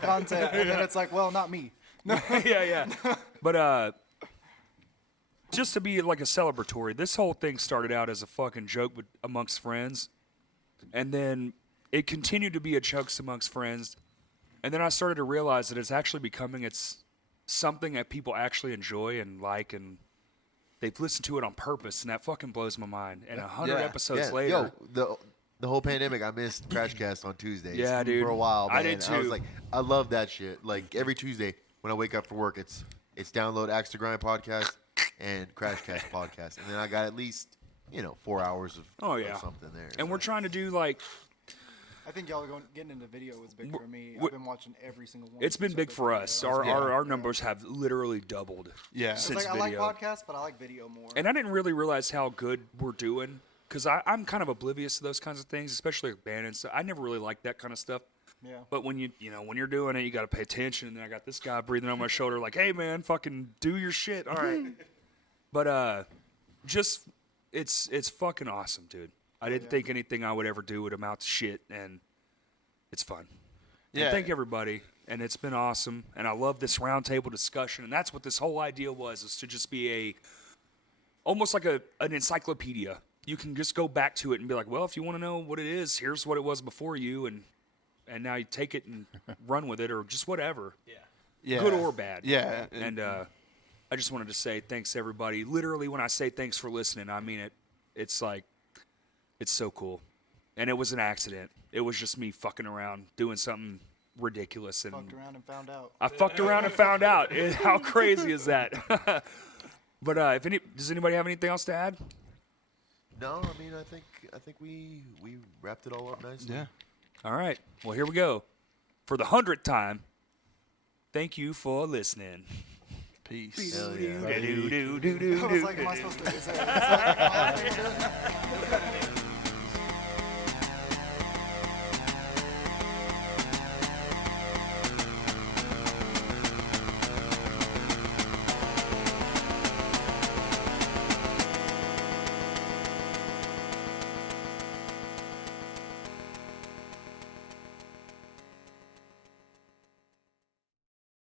content, and then it's like, well, not me. yeah. But just to be like a celebratory, this whole thing started out as a fucking joke amongst friends, and then it continued to be a joke amongst friends, and then I started to realize that it's actually becoming something that people actually enjoy and like, and they've listened to it on purpose, and that fucking blows my mind. And 100 episodes later, the whole pandemic, I missed Crashcast on Tuesdays. Yeah, dude. For a while, man. I did I was too. like, I love that shit. Like every Tuesday when I wake up for work, it's download Axe to Grind podcast and Crashcast podcast, and then I got at least 4 hours of of something there. And we're trying to do like. I think y'all getting into video was big for me. w- I've been watching every single one. It's been big for us. Our numbers have literally doubled. Yeah. It's Since like video. I like podcasts, but I like video more. And I didn't really realize how good we're doing because I'm kind of oblivious to those kinds of things, especially with band and stuff. I never really liked that kind of stuff. Yeah. But when when you're doing it, you got to pay attention. And then I got this guy breathing on my shoulder, like, "Hey, man, fucking do your shit." All right. But just it's fucking awesome, dude. I didn't think anything I would ever do would amount to shit, and it's fun. Yeah. And thank everybody, and it's been awesome. And I love this roundtable discussion, and that's what this whole idea was: is to just be almost like an encyclopedia. You can just go back to it and be like, well, if you want to know what it is, here's what it was before you, and now you take it and run with it, or just whatever. Yeah. Good or bad. Yeah. And I just wanted to say thanks, everybody. Literally, when I say thanks for listening, I mean it. It's like, it's so cool. And it was an accident. It was just me fucking around, doing something ridiculous. And Fucked around and found out. I fucked around and found out. How crazy is that? But does anybody have anything else to add? No, I mean, I think we wrapped it all up nicely. Yeah. All right. Well, here we go. For the 100th time, thank you for listening. Peace. Hell yeah. I was like, am I supposed to? Is that